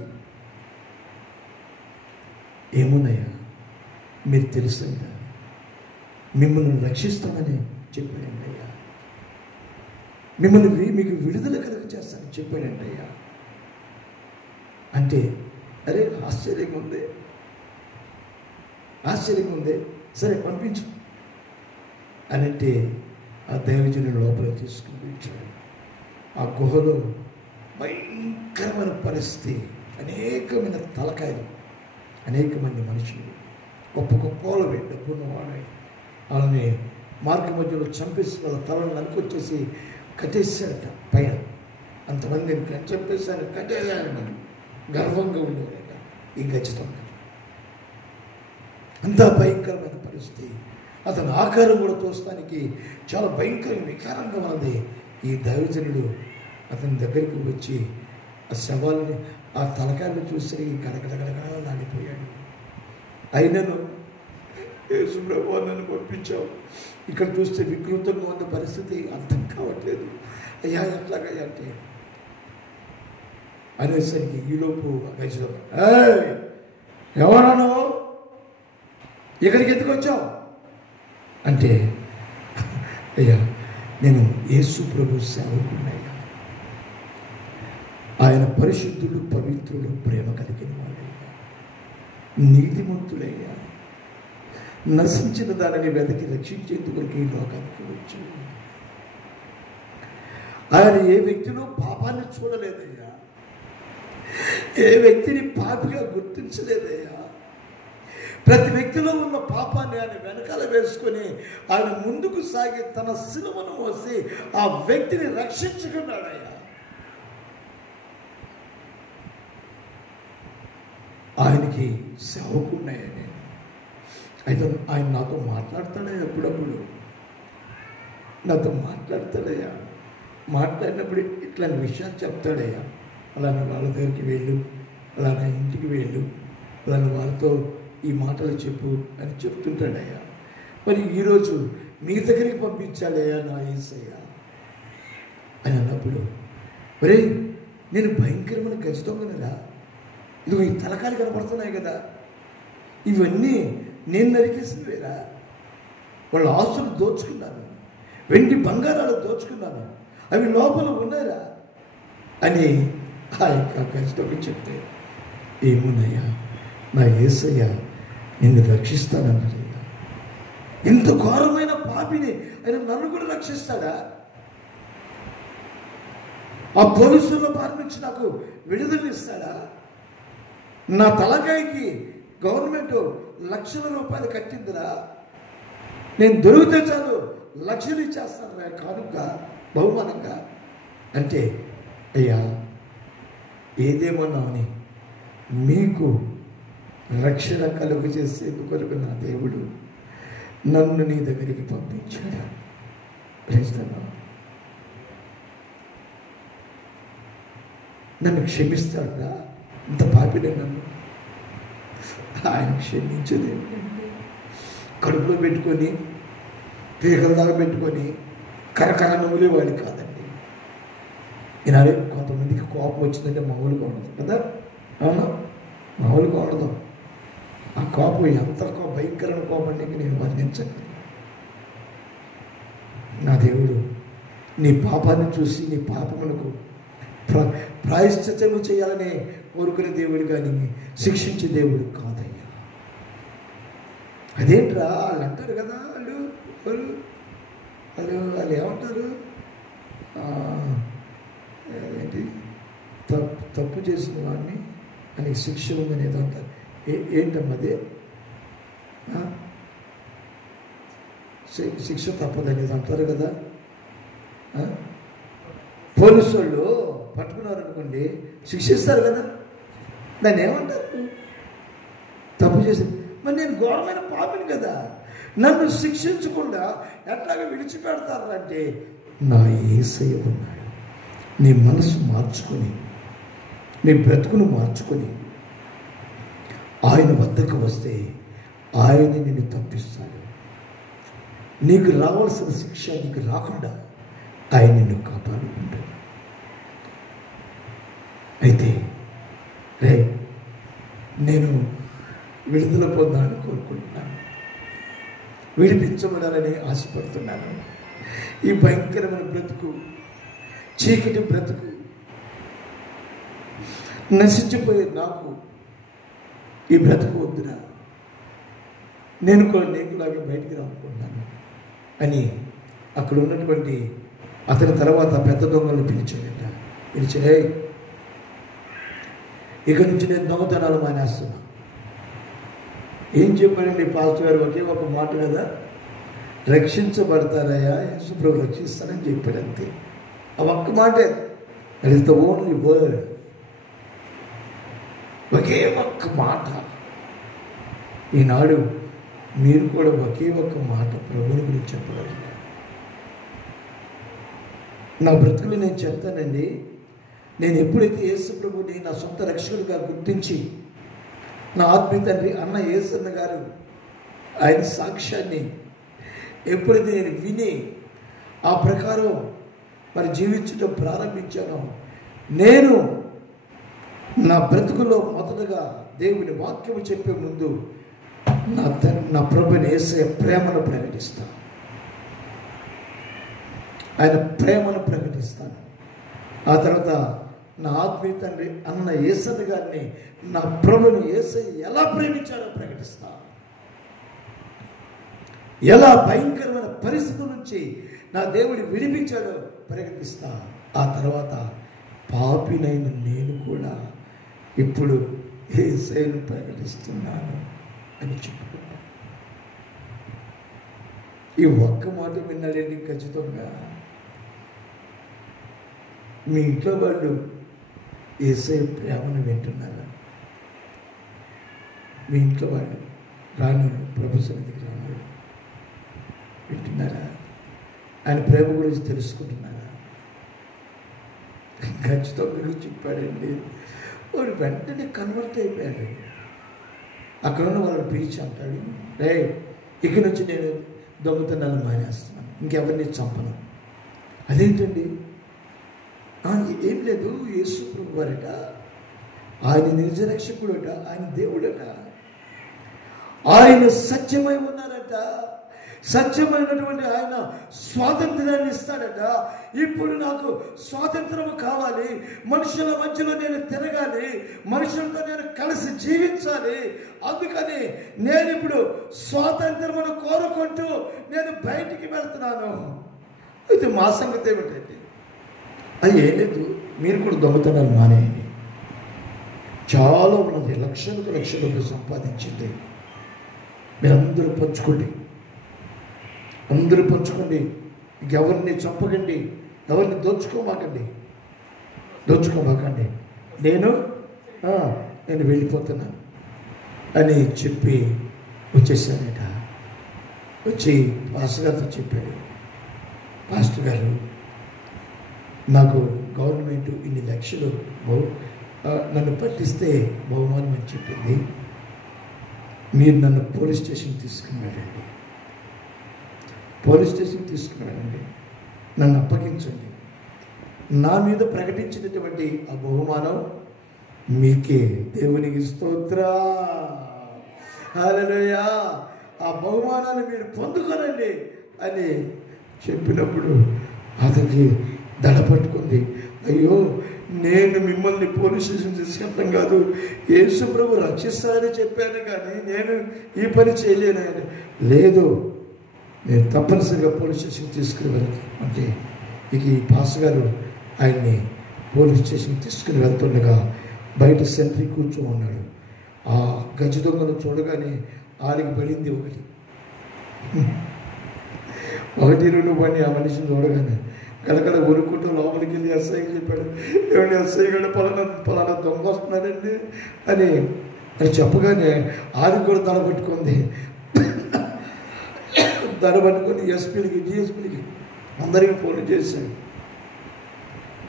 ఏమున్నాయా, మీరు తెలుసండి, మిమ్మల్ని రక్షిస్తానని చెప్పాడండి అయ్యా, మిమ్మల్ని మీకు విడుదల కలుగు చేస్తానని చెప్పాడండి అయ్యా. అంటే అరే ఆశ్చర్యంగా ఉందే, సరే పంపించు అని అంటే ఆ దైవజనుడు లోపల తీసుకుని వెళ్ళాడు. ఆ గుహలో భయంకరమైన పరిస్థితి, అనేకమైన తలకాయలు, అనేక మంది మనుషులు, గొప్ప వాళ్ళు డబ్బున్నవాడు. వాళ్ళని మార్గ మధ్యలో చంపేసి వాళ్ళ తలను ననుకొచ్చేసి కట్టేసాడట పైన. అంతమందిని చంపేశాను, కట్టేయాలని గర్వంగా ఉండేవాడట ఈ గచ్చితంగా. అంత భయంకరమైన పరిస్థితి. అతని ఆకారం కూడా చూస్తానికి చాలా భయంకరంగా వికారంగా ఉన్నది. ఈ దైవజనుడు అతని దగ్గరికి వచ్చి ఆ శవాల్ని, ఆ తలకాయలు చూసి గడగడగడగడలాడిపోయాడు. అయినను యేసు ప్రభువా నన్ను పంపించావు, ఇక్కడ చూస్తే వికృతంగా ఉన్న పరిస్థితి అర్థం కావట్లేదు అయ్యా, ఎట్లాగయ్యా అంటే అనేసరికి ఈలోపు ఎవరాను, ఇక్కడికి ఎందుకు వచ్చావు అంటే, అయ్యా నేను యేసు ప్రభు సేవకున్నయ్యా, ఆయన పరిశుద్ధుడు, పవిత్రుడు, ప్రేమ కలిగిన వాడయ్యా, నీతిమంతుడయ్యా, నశించిన దానిని వెతికి రక్షించేందుకు ఈ లోకానికి వచ్చాడు. ఆయన ఏ వ్యక్తిలో పాపాన్ని చూడలేదయ్యా, ఏ వ్యక్తిని పాపిగా గుర్తించలేదయ్యా, ప్రతి వ్యక్తిలో ఉన్న పాపాన్ని ఆయన వెనకాల వేసుకొని ఆయన ముందుకు సాగి తన శిలువను మోసి ఆ వ్యక్తిని రక్షించుకున్నాడయ్యా. ఆయనకి సేవకున్నాయా నేను. అయితే ఆయన నాతో మాట్లాడతాడయ్యా, ఎప్పుడప్పుడు నాతో మాట్లాడతాడయ్యా. మాట్లాడినప్పుడు ఇట్లాంటి విషయాలు చెప్తాడయ్యా. అలానే వాళ్ళ దగ్గరికి వెళ్ళు, అలానే ఇంటికి వెళ్ళు, అలానే వాళ్ళతో ఈ మాటలు చెప్పు అని చెప్తుంటాడయ్యా. మరి ఈరోజు మీ దగ్గరికి పంపించాలయ్యా నా యేసయ్య అని అన్నప్పుడు, ఒరే నేను భయంకరమైన గజదొంగనరా, ఇదిగో ఈ తలకాలు కనపడుతున్నాయి కదా, ఇవన్నీ నేను నరికేసినవేరా, వాళ్ళ ఆస్తులు దోచుకున్నాను, వెండి బంగారాలు దోచుకున్నాను, అవి లోపల ఉన్నారా అని ఆ యొక్క గజదొంగ చెప్తే, ఏమున్నాయా నా యేసయ్య నిన్ను రక్షిస్తానన్నాడయ్యా. ఇంత ఘోరమైన పాపిని ఆయన నన్ను కూడా రక్షిస్తాడా? ఆ పోలీసుల బారి నుంచి నాకు విడుదల ఇస్తాడా? నా తలకాయకి గవర్నమెంట్ లక్షల రూపాయలు కట్టిందిరా, నేను దొరికితే చాలు లక్షలు ఇచ్చేస్తాను కానుక బహుమానంగా అంటే, అయ్యా ఏదేమన్నామని మీకు రక్షణ కలుగు చేసేందుకు కొరకు నా దేవుడు నన్ను నీ దగ్గరికి పంపించాడు. నన్ను క్షమిస్తాడా? ఇంత పాపినే నన్ను ఆయన క్షమించేది ఏమిటండి? కడుపులో పెట్టుకొని పీకల దాకా పెట్టుకొని కరకర నవ్వులేవాడు కాదండి. ఈనాడే కొంతమందికి కోపం వచ్చిందంటే మామూలుగా ఉండదు కదా, అవునా? మామూలుగా ఉండదు. ఆ కోపం ఎంత భయంకరమైన కోపం అంటే నేను వర్ణించను. నా దేవుడు నీ పాపాన్ని చూసి నీ పాపములకు ప్రాయశ్చిత్తము చేయాలని కోరుకునే దేవుడు కానీ శిక్షించే దేవుడు కాదయ్యా. అదేంట్రా వాళ్ళు అంటారు కదా, వాళ్ళు ఏమంటారు, ఏంటి తప్పు చేసిన వాడిని అని శిక్ష ఉందని ఏదో అంటారు. ఏంటమ్మా అదే? శిక్ష తప్పదనేది అంటారు కదా. పోలీసు వాళ్ళు పట్టుకున్నారనుకోండి, శిక్షిస్తారు కదా, దాన్ని ఏమంటారు? తప్పు చేసి. మరి నేను ఘోరమైన పాపిని కదా, నన్ను శిక్షించకుండా ఎట్లాగా విడిచిపెడతారంటే, నా యేసయ్య ఉన్నాడు. నీ మనసు మార్చుకొని, నీ బ్రతుకును మార్చుకొని ఆయన వద్దకు వస్తే ఆయన నిన్ను తప్పిస్తాడు. నీకు రావాల్సిన శిక్ష నీకు రాకుండా ఆయన నిన్ను కాపాడుకుంటాడు. అయితే రే నేను విడుదల పొందాలని కోరుకుంటున్నాను, విడిపించబడాలని ఆశపడుతున్నాను. ఈ భయంకరమైన బ్రతుకు, చీకటి బ్రతుకు, నశించిపోయే నాకు ఈ బ్రతుకు వద్దురా, నేను కూడా నీకులాగా బయటికి రానుకుంటున్నాను అని అక్కడ ఉన్నటువంటి అతని తర్వాత పెద్ద దొంగలను పిలిచాడట. పిలిచే, ఇక నుంచి నేను దొంగతనాలు మానేస్తున్నా. ఏం చెప్పాడండి పాస్టర్ గారు? ఒకే ఒక మాట కదా, రక్షించబడతారయ్యా, యేసుప్రభు రక్షిస్తానని చెప్పాడు అంతే. ఆ ఒక్క మాటే, that is the only word. ఒకే ఒక్క మాట. ఈనాడు మీరు కూడా ఒకే ఒక్క మాట ప్రభువుని గురించి చెప్పగలరు. నా బ్రతుకులు నేను చెప్తానండి. నేను ఎప్పుడైతే యేసు ప్రభుని నా సొంత రక్షకుడిగా గుర్తించి, నా ఆత్మీయ తండ్రి అన్న యేసన్న గారు ఆయన సాక్ష్యాన్ని ఎప్పుడైతే నేను విని ఆ ప్రకారం మరి జీవించడం ప్రారంభించానో, నేను నా బ్రతుకులో మొదటగా దేవుని వాక్యము చెప్పే ముందు నా ప్రభుని యేసయ్య ప్రేమను ప్రకటిస్తాను. ఆయన ప్రేమను ప్రకటిస్తాను. ఆ తర్వాత నా ఆత్మీయ తండ్రి అన్న యేసన్న గారిని, నా ప్రభుని యేసయ్య ఎలా ప్రేమించాడో ప్రకటిస్తాను. ఎలా భయంకరమైన పరిస్థితుల నుంచి నా దేవుడి విడిపించాడో ప్రకటిస్తా. ఆ తర్వాత పాపినైన నేను కూడా ఇప్పుడు యేసయ్యను ప్రకటిస్తున్నాను అని చెప్పుకున్నాడు. ఈ ఒక్క మాట విన్నాడండి. ఖచ్చితంగా మీ ఇంట్లో వాళ్ళు యేసయ్య ప్రేమను వింటున్నారా? మీ ఇంట్లో వాళ్ళు రానుడు ప్రభు సన్నిధికి రానుడు వింటున్నారా? ఆయన ప్రేమ గురించి తెలుసుకుంటున్నారా? ఖచ్చితంగా చెప్పాడండి. వాడు వెంటనే కన్వర్ట్ అయిపోయాడు. అక్కడ ఉన్న వాళ్ళని పిలిచి అంటాడు, రే ఇక నుంచి నేను దొంగతనాన్ని మానేస్తున్నాను, ఇంకెవరిని చంపను. అదేంటండి? ఏం లేదు, యేసు ప్రభు వారట, ఆయన నిజరక్షకుడట, ఆయన దేవుడట, ఆయన సత్యమై ఉన్నారట, సత్యమైనటువంటి ఆయన స్వాతంత్రాన్ని ఇస్తాడట. ఇప్పుడు నాకు స్వాతంత్రం కావాలి, మనుషుల మధ్యలో నేను తిరగాలి, మనుషులతో నేను కలిసి జీవించాలి, అందుకని నేను ఇప్పుడు స్వాతంత్రమును కోరుకుంటూ నేను బయటికి వెళ్తున్నాను. అయితే మా సంగతి ఏమిటంటే, అది ఏం లేదు, మీరు కూడా దొంగతనాలు మానేయండి. చాలా ఉన్నది, లక్షలకు లక్షలు సంపాదించింది, మీరందరూ పంచుకోండి, అందరూ పంచుకోండి, ఎవరిని చంపకండి, ఎవరిని దోచుకోమాకండి, నేను వెళ్ళిపోతున్నాను అని చెప్పి వచ్చేసానట. వచ్చి పాస్టర్ గారితో చెప్పాడు, పాస్టర్ గారు నాకు గవర్నమెంట్ ఇన్ని లక్షలు నన్ను పట్టిస్తే బహుమానం అని చెప్పింది, మీరు నన్ను పోలీస్ స్టేషన్కి తీసుకుని వెళ్ళండి, పోలీస్ స్టేషన్కి తీసుకుని వెళ్ళండి, నన్ను అప్పగించండి, నా మీద ప్రకటించినటువంటి ఆ బహుమానం మీకే, దేవునికి స్తోత్రం, హల్లెలూయా, ఆ బహుమానాన్ని మీరు పొందుకోనండి అని చెప్పినప్పుడు అతనికి దడపట్టుకుంది. అయ్యో, నేను మిమ్మల్ని పోలీస్ స్టేషన్ తీసుకెళ్ళడం కాదు, యేసు ప్రభు రక్షిస్తారని చెప్పాను, కానీ నేను ఈ పని చేయలేను. లేదు, నేను తప్పనిసరిగా పోలీస్ స్టేషన్కి తీసుకుని వెళ్ళాలి అంటే, ఇక ఈ పాస్ గారు ఆయన్ని పోలీస్ స్టేషన్కి తీసుకుని వెళ్తుండగా బయట సెంట్రీ కూర్చో ఉన్నాడు. ఆ గజ దొంగను చూడగానే ఆడికి పడింది ఒకటి రెండు పని. ఆ మనిషిని చూడగానే కలకడ కొనుక్కుంటూ లోపలికి వెళ్ళి ఎస్ఐకి చెప్పాడు, ఏమండి ఎస్ఐ గారు పలానా దొంగ వస్తున్నాడండి అని చెప్పగానే ఆడికి కూడా దడబట్టుకుంది. దడబట్టుకొని ఎస్పీలకి, డిఎస్పీలకి అందరికీ ఫోన్ చేశాడు.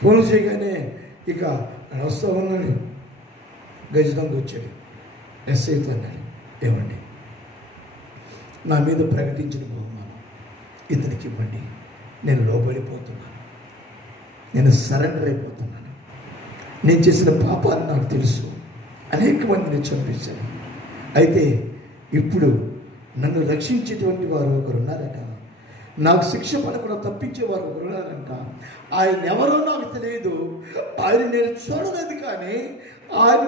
ఫోన్ చేయగానే ఇక వస్తూ ఉన్నాడు, గజదొంగ వచ్చాడు. ఎస్ఐతో అన్నాడు, ఏమండి నా మీద ప్రకటించిన బహుమానం ఇతనికి ఇవ్వండి, నేను లోబడిపోతున్నాను, నేను సరెండర్ అయిపోతున్నాను, నేను చేసిన పాపాలు నాకు తెలుసు, అనేక మందిని చంపించాను, అయితే ఇప్పుడు నన్ను రక్షించేటువంటి వారు ఒకరు ఉన్నారట, నాకు శిక్ష పడకుండా తప్పించేవారు ఒకరు ఉన్నారంట, ఆయన ఎవరో నాకు తెలియదు, ఆయన నేను చూడలేదు, కానీ ఆయన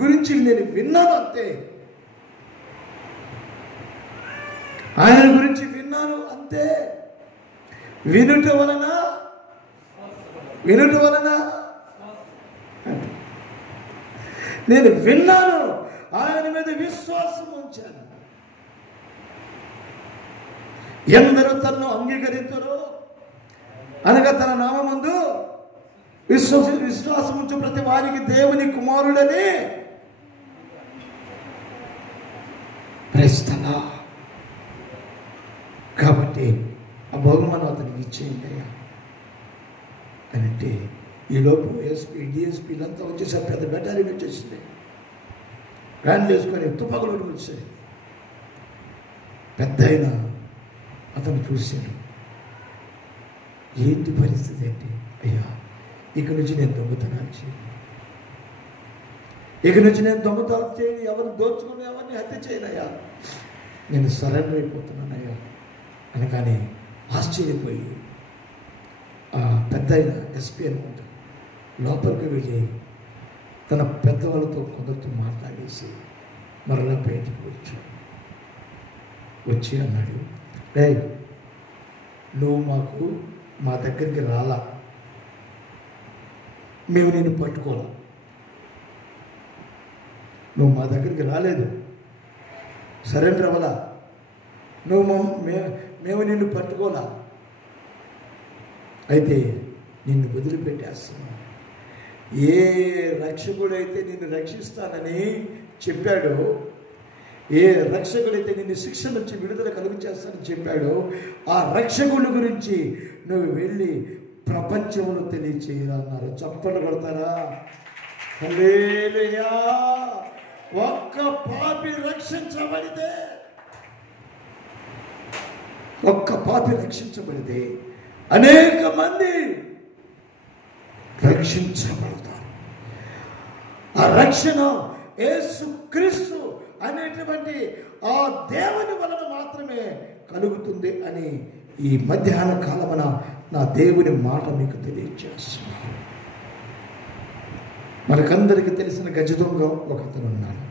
గురించి నేను విన్నాను అంతే, ఆయన గురించి విన్నాను అంతే. వినుట వలన నేను విన్నాను, ఆయన మీద విశ్వాసం ఉంచాను. ఎందరూ తన్ను అంగీకరించరు అనగా తన నామమందు విశ్వాసం ఉంచు ప్రతి వారికి దేవుని కుమారుడని ప్రశ్న. కాబట్టి ఆ బహుమానం అతనికి ఇచ్చేయండి అయ్యా అని అంటే, ఈలోపు ఎస్పీ, డిఎస్పీలంతా వచ్చేసారు, పెద్ద బెటాలియన్ వచ్చేసింది, వ్యాన్లు వేసుకొని తుపాకులు వచ్చాయి. పెద్ద అయినా అతను చూశాడు, ఏంటి పరిస్థితి ఏంటి? అయ్యా, ఇక నుంచి నేను దొంగతనాలు చేయను, ఇక నుంచి నేను దొంగతనాలు చేయను, ఎవరిని దోచుకుని ఎవరిని హత్య చేయనయ్యా, నేను సరెండర్ అయిపోతున్నానయ్యా అనగానే ఆశ్చర్యపోయి ఆ పెద్ద అయిన ఎస్పీ అనుకుంటా లోపలికి వెళ్ళి తన పెద్దవాళ్ళతో కొందరితో మాట్లాడేసి మరలా బయటికి వచ్చి అన్నాడు, రే నువ్వు మా దగ్గరికి రాలా, మేము నేను పట్టుకోవాలా, నువ్వు మా దగ్గరికి రాలేదు, సరెండర్ అవ్వలా, మేము నిన్ను పట్టుకోలా, అయితే నిన్ను వదిలిపెట్టేస్తున్నాం. ఏ రక్షకుడైతే నిన్ను రక్షిస్తానని చెప్పాడో, ఏ రక్షకుడైతే నిన్ను శిక్ష నుంచి విడుదల కలుగు చేస్తానని చెప్పాడో, ఆ రక్షకుడి గురించి నువ్వు వెళ్ళి ప్రపంచంలో తెలియచేయాలన్నారు. చప్పట్లు కొడతారా? హల్లెలూయా! ఒక్క పాపి రక్షించబడితే, ఒక్క పాపి రక్షించబడితే అనేక మంది రక్షించబడతారు. ఆ రక్షణ యేసుక్రీస్తు అనేటువంటి ఆ దేవుని వలన మాత్రమే కలుగుతుంది అని ఈ మధ్యాహ్న కాలమున నా దేవుని మాట మీకు తెలియజేస్తున్నాను. మనకందరికీ తెలిసిన గజ దొంగ ఒకతను ఉన్నాడు,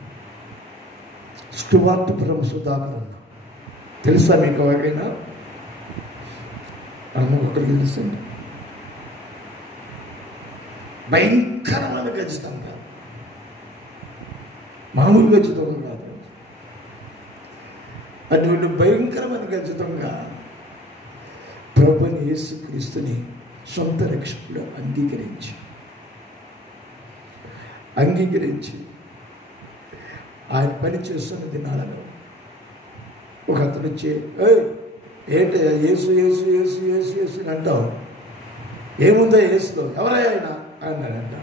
స్టువార్ట్పురం సుధాకర్ అన్న. తెలుసా మీకు ఎవరికైనా? ఒకరికి తెలుసండి. భయంకరమైన గజ దొంగ, మామూలు గజ దొంగ కాదు. అటువంటి భయంకరమైన గజ దొంగ ప్రభువైన యేసుక్రీస్తుని సొంత రక్షకుడు అంగీకరించి ఆయన పని చేస్తున్న దినాలలో ఒక అతను వచ్చి, ఏంటి యేసు యేసు యేసు యేసు యేసు అని అంటావు, ఏముందో యేసులో, ఎవరయ్యా ఆయన అన్నాడంట.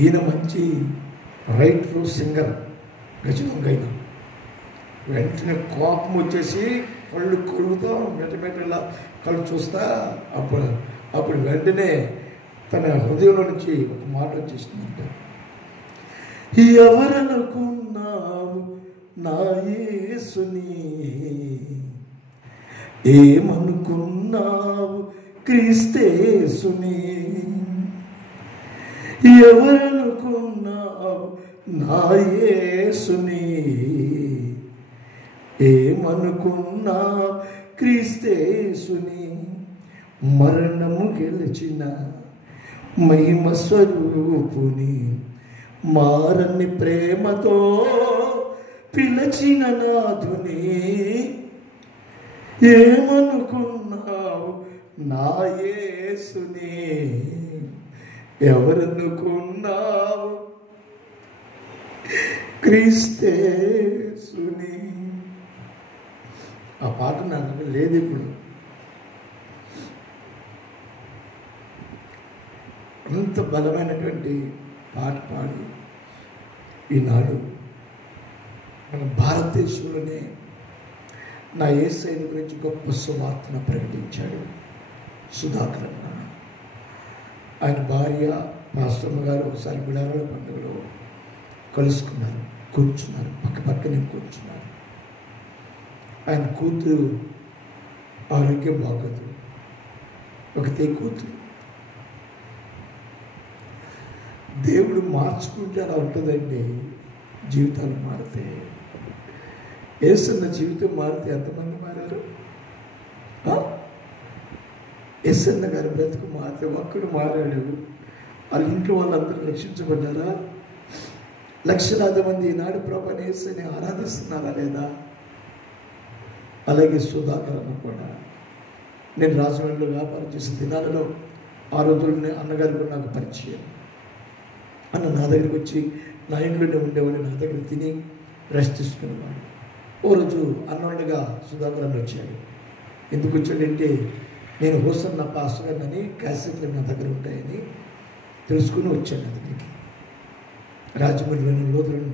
ఈయన మంచి రైట్ ఫ్లో సింగర్, గజ దొంగ అయిన. వెంటనే కోపం వచ్చేసి కళ్ళు కొడుగుతా మెటమెటలా కళ్ళు చూస్తా, అప్పుడు వెంటనే తన హృదయంలో నుంచి ఒక మాట వచ్చేసిందంట. ఎవరనుకున్నావు నా యేసుని, ఏమనుకున్నావు క్రీస్తేసుని, ఎవరనుకున్నావు నా యేసుని, ఏమనుకున్నావు క్రీస్తేసుని, మరణము గెలిచిన మహిమ స్వరూపుని, మారని ప్రేమతో పిలచిన నాథుని, ఏమనుకున్నావు నా యేసుని, ఎవరనుకున్నావు క్రీస్తేసుని. ఆ పాట నాకు లేదు ఇప్పుడు. అంత బలమైనటువంటి పాట పాడి ఈనాడు మన భారతదేశంలోనే నా యేసయ్య గురించి గొప్ప సువార్తను ప్రకటించాడు సుధాకర్ అన్న. ఆయన భార్య పాస్టమ్మ గారు ఒకసారి గుడారాల పండుగలో కలుసుకున్నారు, కూర్చున్నారు, పక్కనే కూర్చున్నారు. ఆయన కూతురు ఆరోగ్యం బాగోదు, ఒకతే కూతురు. దేవుడు మార్చుకుంటే అలా ఉంటుందండి, జీవితాలు మారితే. యేసన్న జీవితం మారితే ఎంతమంది మారారు? యేసన్న గారి బ్రతుకు మారితే ఒక్కడు మారాడు, వాళ్ళ ఇంట్లో వాళ్ళందరూ రక్షించబడ్డారా? లక్షలాది మంది ఈనాడు ప్రభువైన యేసుని ఆరాధిస్తున్నారా లేదా? అలాగే సుధాకర్ అన్న కూడా. నేను రాజమండ్రిలో వ్యాపారం చేసిన దినాలలో ఆ రోజుల్లోనే అన్నగారు కూడా నాకు పరిచయం. అన్న నా దగ్గరికి వచ్చి నా ఇంట్లోనే ఉండేవాడు, నా దగ్గర తిని రెస్ట్ తీసుకునేవాడు. ఓ రోజు అన్నోళ్ళుగా సుధాకర్ అన్న వచ్చాడు. ఎందుకు వచ్చాడంటే, నేను హోసన్న పాస్టర్ గారిని క్యాసెట్లు నా దగ్గర ఉంటాయని తెలుసుకుని వచ్చాను నా దగ్గరికి. రాజమండ్రిలోని లోతులను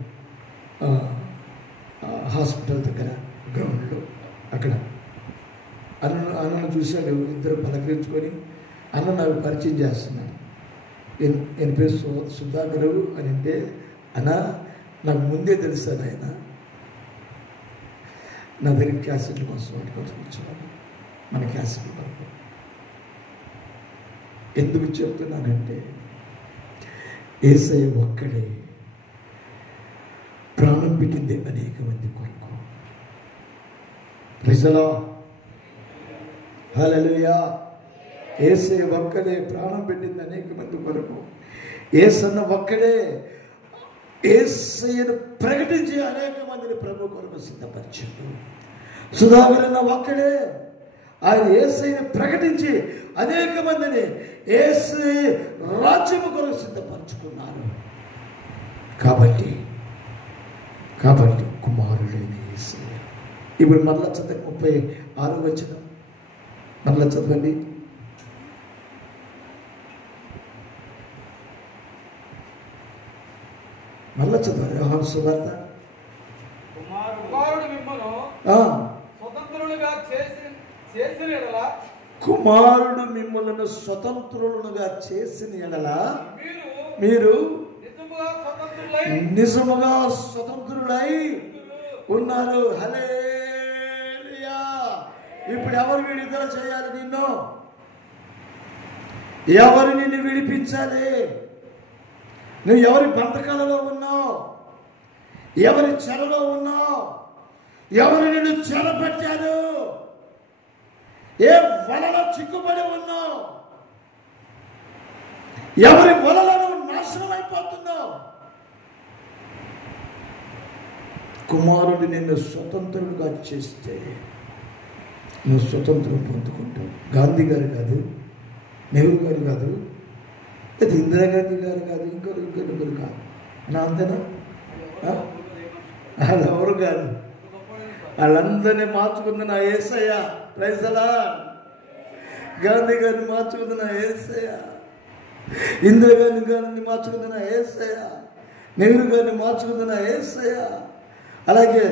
హాస్పిటల్ దగ్గర గ్రౌండ్లో అక్కడ అన్నను చూశాడు. ఇద్దరు పలకరించుకొని అన్న నాకు పరిచయం చేస్తున్నాడు. ఎన్ పేరు సుధాకరు అని అంటే, అన్న నాకు ముందే తెలుసాను, ఆయన నా దగ్గర క్యాసెట్ల కోసం వాటి కోసం వచ్చేవాడు, మన క్యాసెట్ల వరకు. ఎందుకు చెప్తున్నానంటే, యేసయ్య ఒక్కడే ప్రాణం పెట్టింది అనేక మంది కొరకు. ప్రజలా హల్లెలూయా. యేసయ్య ఒక్కడే ప్రాణం పెట్టింది అనేక మంది కొరకు. యేసన్న ఒక్కడే యేసయ్యను ప్రకటించి అనేక మందిని ప్రభు కొరకు సిద్ధపరిచాడు. సుధాకర్ అన్న ఒక్కడే ఆయన యేసయ్యను ప్రకటించి అనేక మందిని యేసయ్య రాజ్యము కొరకు సిద్ధపరచుకున్నారు. కాబట్టి కుమారుడైన యేసయ్య. ఇప్పుడు మరలా చదవండి 36వ వచనం, మరలా చదవండి. మరలా చదవండి యోహాను సువార్త. కుమారుడు మిమ్మల్ని స్వతంత్రులుగా చేసిన యెడల, కుమారుడు మిమ్మల్ని స్వతంత్రులుగా చేసిన యెడల మీరు నిజముగా స్వతంత్రులై ఉన్నారు. హల్లెలూయా. ఇప్పుడు ఎవరు విడుదల చేయాలి? నిన్ను ఎవరు నిన్ను విడిపించాలి? నువ్వు ఎవరి బంధకాలలో ఉన్నావు? ఎవరి చెరలో ఉన్నావు? ఎవరు నిన్ను చెరపట్టారు? ఏ వలలో చిక్కుబడి ఉన్నావు? ఎవరి వలలో నాశనం అయిపోతున్నావు? కుమారుడు నిన్ను స్వతంత్రుడుగా చేస్తే నువ్వు స్వతంత్రం పొందుకుంటావు. గాంధీ గారు కాదు, నెహ్రూ గారు కాదు, లేదా ఇందిరాగాంధీ గారు కాదు, ఇంకొకరు కాదు. నా అంతేనా? వాళ్ళెవరు కాదు. వాళ్ళందరినీ మార్చుకుంది నా Yesayya. Praise the Lord. Gandhi గారిని మార్చుకుంది నా యేసయ్య, ఇందిరాగాంధీ గారిని మార్చుకుంది నా యేసయ్య, నెహ్రూ గారిని మార్చుకుంది నా యేసయ్య, అలాగే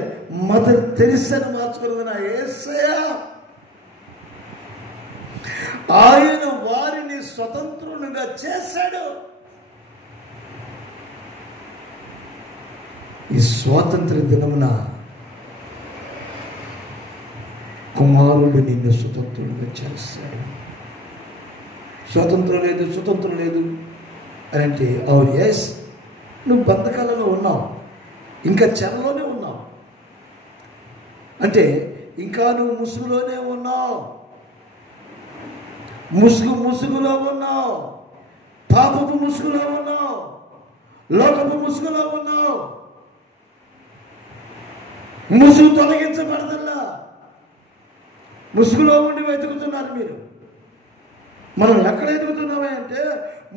మదర్ తెరిసాని మార్చుకున్నది నా యేసయ్య. ఆయన వారిని స్వతంత్రులుగా చేశాడు. ఈ స్వాతంత్ర దినమున కుమారుడు నిన్ను స్వతంత్రులుగా చేస్తాడు. స్వతంత్రం లేదు అని అంటే అవును, ఎస్, నువ్వు బంధకాలలో ఉన్నావు, ఇంకా చెరలోనే ఉన్నావు, అంటే ఇంకా నువ్వు ముసుగులోనే ఉన్నావు, ముసుగులో ఉన్నావు, పాపపు ముసుగులో ఉన్నావు, లోకపు ముసుగులో ఉన్నావు. ముసుగు తొలగించబడదల్లా. ముసుగులో ఉండి వెతుకుతున్నారు మీరు. మనం ఎక్కడ వెతుకుతున్నామే అంటే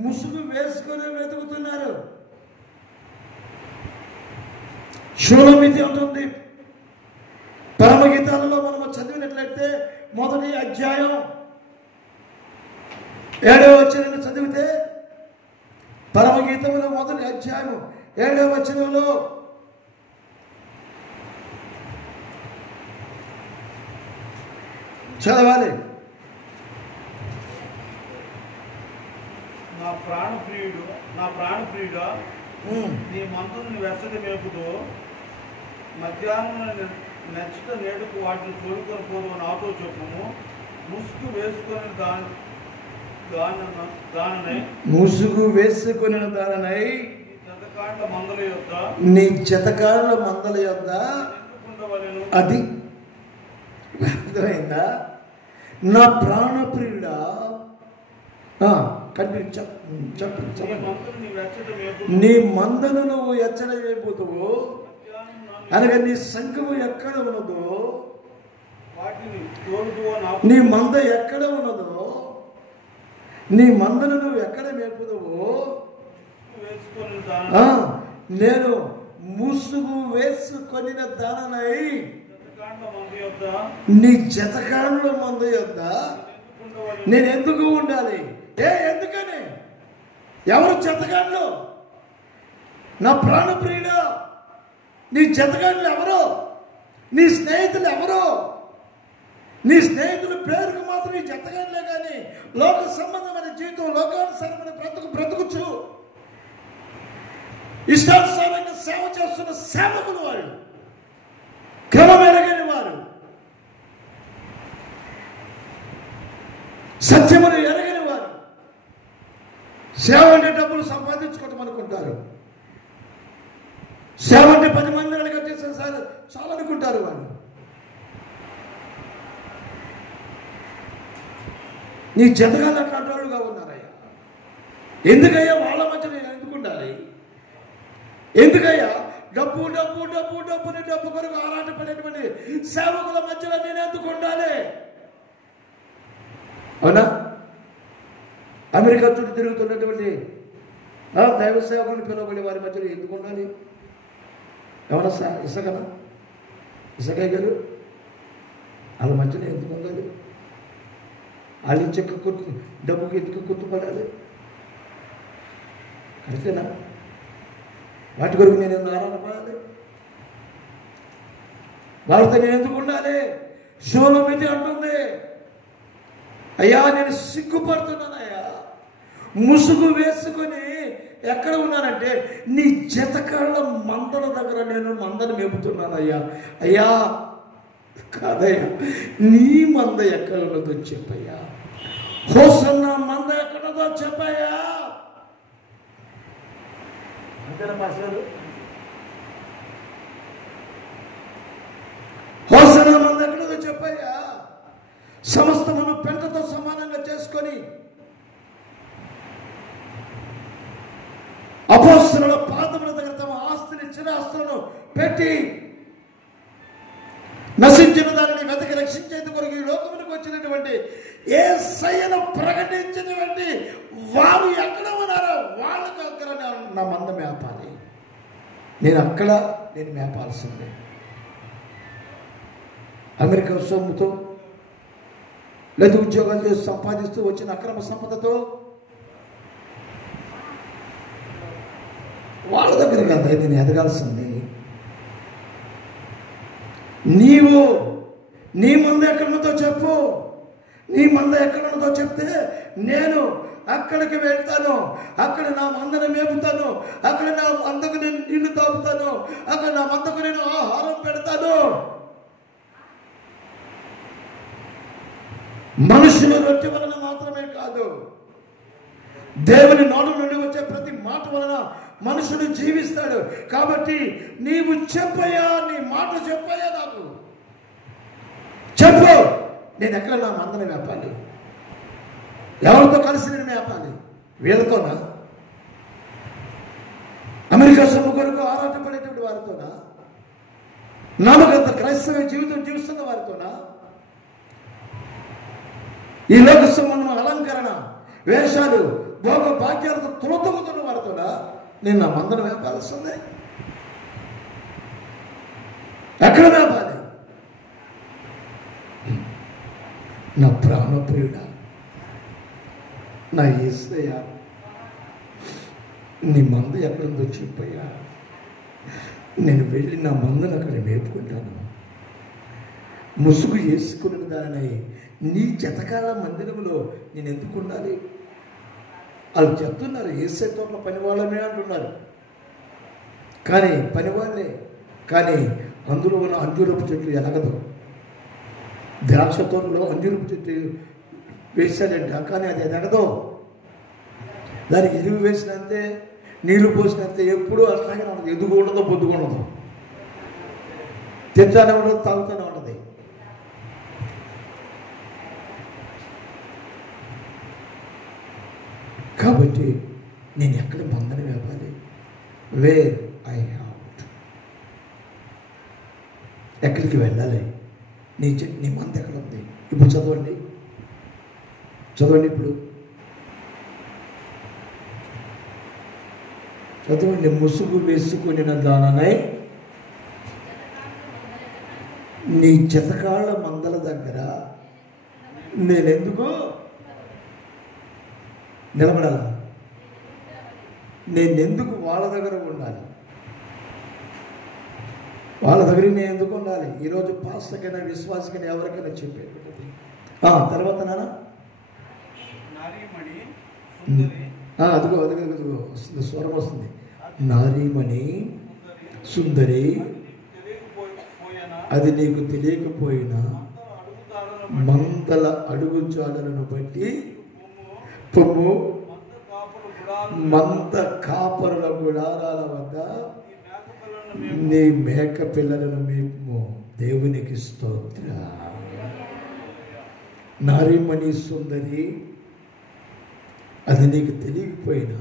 ముసుగు వేసుకొని వెతుకుతున్నారు. షూలమితి ఉంటుంది. పరమగీతాలలో మనము చదివినట్లయితే 1వ అధ్యాయం 7వ వచనం చదివితే, పరమగీతంలో 1వ అధ్యాయం 7వ వచనంలో చదవాలి. నా ప్రాణప్రియుడా, నీ మందుని వెచ్చటి మేపుతూ మధ్యాహ్నం నెచ్చట నేడుకు వాటిని తోడుకొని పోదు నాతో చెప్పుము. ముసుగు వేసుకొని దాననై నీ జతకాండ్ల మందల యొద్ద అది అర్థమైందా? నా ప్రాణప్రియుడా, నీ మందను నువ్వు ఎచ్చట వేపుతావు అనగా నీ సంఘము ఎక్కడ ఉన్నదో, నీ మంద ఎక్కడ ఉన్నదో, నీ మందను నువ్వు ఎక్కడ మేపుతావో, నేను ముసుగు వేసుకొని దాననై నీ జతకాండ్ల మంద యొద్ద నేను ఎందుకు ఉండాలి? ఎందుకని? ఎవరు జతగాండ్లు? నా ప్రాణప్రియుడా, నీ జతగాండ్లు ఎవరు? నీ స్నేహితులు ఎవరు? నీ స్నేహితుల పేరుకు మాత్రం నీ జతగాండ్లే కానీ లోక సంబంధమైన జీవితం, లోకానుసారమైన బ్రతుకుచ్చు, ఇష్టానుసారంగా సేవ చేస్తున్న సేవకులు వాళ్ళు, క్రమం ఎరగని వారు, సత్యమును ఎరగని వారు. సేవ అంటే డబ్బులు సంపాదించుకోవటం అనుకుంటారు. సేవ అంటే 10 మంది చేసిన సార్ చాలా అనుకుంటారు వాళ్ళు. నీ జతగాళ్ళ కంట్రోల్గా ఉన్నారయ్యా. ఎందుకయ్యా వాళ్ళ మధ్య నేను ఎందుకు ఉండాలి? ఎందుకయ్యా? డబ్బు డబ్బు డబ్బు డబ్బుని డబ్బు కొరకు ఆరాటపడేటువంటి సేవకుల మధ్యలో నేను ఎందుకు ఉండాలి? అవునా? అమెరికా చుట్టూ తిరుగుతున్నటువంటి దైవ సేవకులు పిలువబడి వారి మధ్యలో ఎందుకు ఉండాలి? ఏమన్నా ఇసగనా? ఇసకాయ గారు వాళ్ళ మధ్యలో ఎందుకు ఉండాలి? వాళ్ళ చెక్క డబ్బుకి ఎందుకు గుర్తుపడాలి? అంతేనా? వాటి కొరకు నేను ఆరాటపడాలి? వాళ్ళతో నేను ఎందుకు ఉండాలి? షోలో మీద అంటుంది, అయ్యా నేను సిగ్గుపడుతున్నానయ్యా, ముసుగు వేసుకొని ఎక్కడ ఉన్నానంటే నీ జతకాళ్ళ మందల దగ్గర నేను మందను మేపుతున్నానయ్యా. అయ్యా కాదయ్యా, నీ మంద ఎక్కడ ఉన్నదో చెప్పయ్యా. హోసన్న మంద ఎక్కడదో చెప్పయ్యా. అంతేనా పాస్టర్? హోసన్న మంద ఎక్కడదో చెప్పయ్యా. సమస్తమును పెంటతో సమానంగా చేసుకొని అపోస్తలుల పాదముల దగ్గర తమ ఆస్తిని చిరాస్తులను పెట్టి నశించిన దానిని వెతకి రక్షించేందుకు ఈ లోకమునికి వచ్చినటువంటి యేసయ్యను ప్రకటించినటువంటి వారు ఎక్కడ ఉన్నారో వాళ్ళ దగ్గర నా మంద మేపాలి. నేను మేపాల్సిందే. అమెరికా సొమ్ముతో లేదా ఉద్యోగాలు చేసి సంపాదిస్తూ వచ్చిన అక్రమ సంపదతో వాళ్ళ దగ్గర కదా నేను ఎదగాల్సింది. నీవు నీ మంద ఎక్కడున్నదో చెప్పు. నీ మంద ఎక్కడున్నదో చెప్తే నేను అక్కడికి వెళ్తాను, అక్కడ నా మందను మేపుతాను, అక్కడ నా మందకు నేను నీళ్లు తాపుతాను, అక్కడ నా మందకు నేను ఆహారం పెడతాను. మనుషులు రొట్టె వలన మాత్రమే కాదు, దేవుని నోటి నుండి వచ్చే ప్రతి మాట వలన మనుషుడు జీవిస్తాడు. కాబట్టి నీవు చెప్పయ్యా, నీ మాట చెప్పయ్యా, నాకు చెప్పు. నేను ఎక్కడ నా మందను మేపాలి? ఎవరితో కలిసి నేను మేపాలి? వీళ్ళతోనా? అమెరికా సొమ్ము కొరకు ఆరాటపడేటువంటి వారితోనా? నమ్మకంత క్రైస్తవ జీవితం జీవిస్తున్న వారితోనా? ఈ లోక సంబంధం అలంకరణ వేషాలు భోగ భాగ్యాలతో తులతొక్కుతున్న వారితోనా నేను నా మందను మేపాల్సిందే? ఎక్కడ మేపాలి? నా ప్రాణప్రియుడా, నా యేసయ్యా, నీ మంద ఎక్కడుందో చెప్పయ్యా. నేను వెళ్ళి నా మందను అక్కడ మేపుకుంటాను. ముసుగు వేసుకున్న దానిని నీ జతకాల మందిరంలో నేను ఎందుకు ఉండాలి? వాళ్ళు చెప్తున్నారు యేసయ్య తోటలో పనివాళ్ళమే అంటున్నారు. కానీ పనివాళ్ళే, కానీ అందులో ఉన్న అంజూరపు చెట్లు ఎలగదు. ద్రాక్ష తోటలో అంజూరపు చెట్టు వేసాడంట, కానీ అది ఎదగదు. దానికి ఎరువు వేసినంతే, నీళ్లు పోసినంతే ఎప్పుడూ అట్లాగే ఉండదు. ఎదుగు ఉండదు, బొద్దుగు ఉండదు, తింటానే ఉండదు, తాగుతూనే ఉంటుంది. కాబట్టి నేను ఎక్కడ మందని వేపాలి? వేర్ ఐ హ్యావ్ టు, ఎక్కడికి వెళ్ళాలి? నీ మంద ఎక్కడ ఉంది? ఇప్పుడు చదవండి ఇప్పుడు చదవండి. ముసుగు వేసుకుని దాననై నీ జతకాళ్ళ మందల దగ్గర నేనెందుకు నిలబడాలా? నేనెందుకు వాళ్ళ దగ్గర ఉండాలి? వాళ్ళ దగ్గర నేను ఎందుకు ఉండాలి? ఈరోజు పాస్టర్కైనా విశ్వాసకైనా ఎవరికైనా చెప్పేటువంటిది. తర్వాత నానా అదిగో వస్తుంది, స్వరం వస్తుంది. నారీమణి సుందరి, అది నీకు తెలియకపోయినా మందల అడుగు జాడలను బట్టి పొమ్ము, మంద కాపరుల గుడారాల వద్ద నీ మేక పిల్లలను మేము దేవునికి స్తోత్ర. నారీమణి సుందరి, అది నీకు తెలియకపోయినా,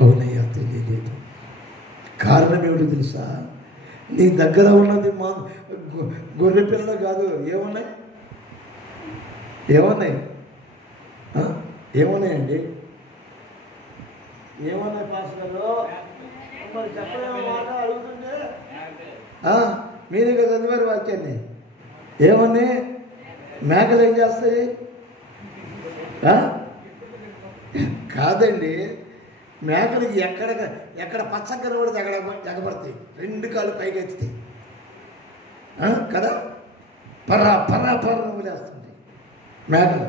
అవునయ్యా తెలియలేదు, కారణం ఏమిటో తెలుసా? నీ దగ్గర ఉన్నది గొర్రె పిల్ల కాదు. ఏమున్నాయి? ఏమున్నాయండి? ఏమున్నాయి పాస్టర్లో? మరి చెప్పలేమాట అడుగుతుంటే మీరే కదా చదివారు వాక్యాన్ని. ఏమని? మేకలు ఏం చేస్తాయి? కాదండి, మేకలకి ఎక్కడ పచ్చక్కర పడితే ఎగబడతాయి, 2 కాళ్ళు పైకి ఎత్తుతాయి కదా, పర్రా వదిలేస్తుంది మేకలు.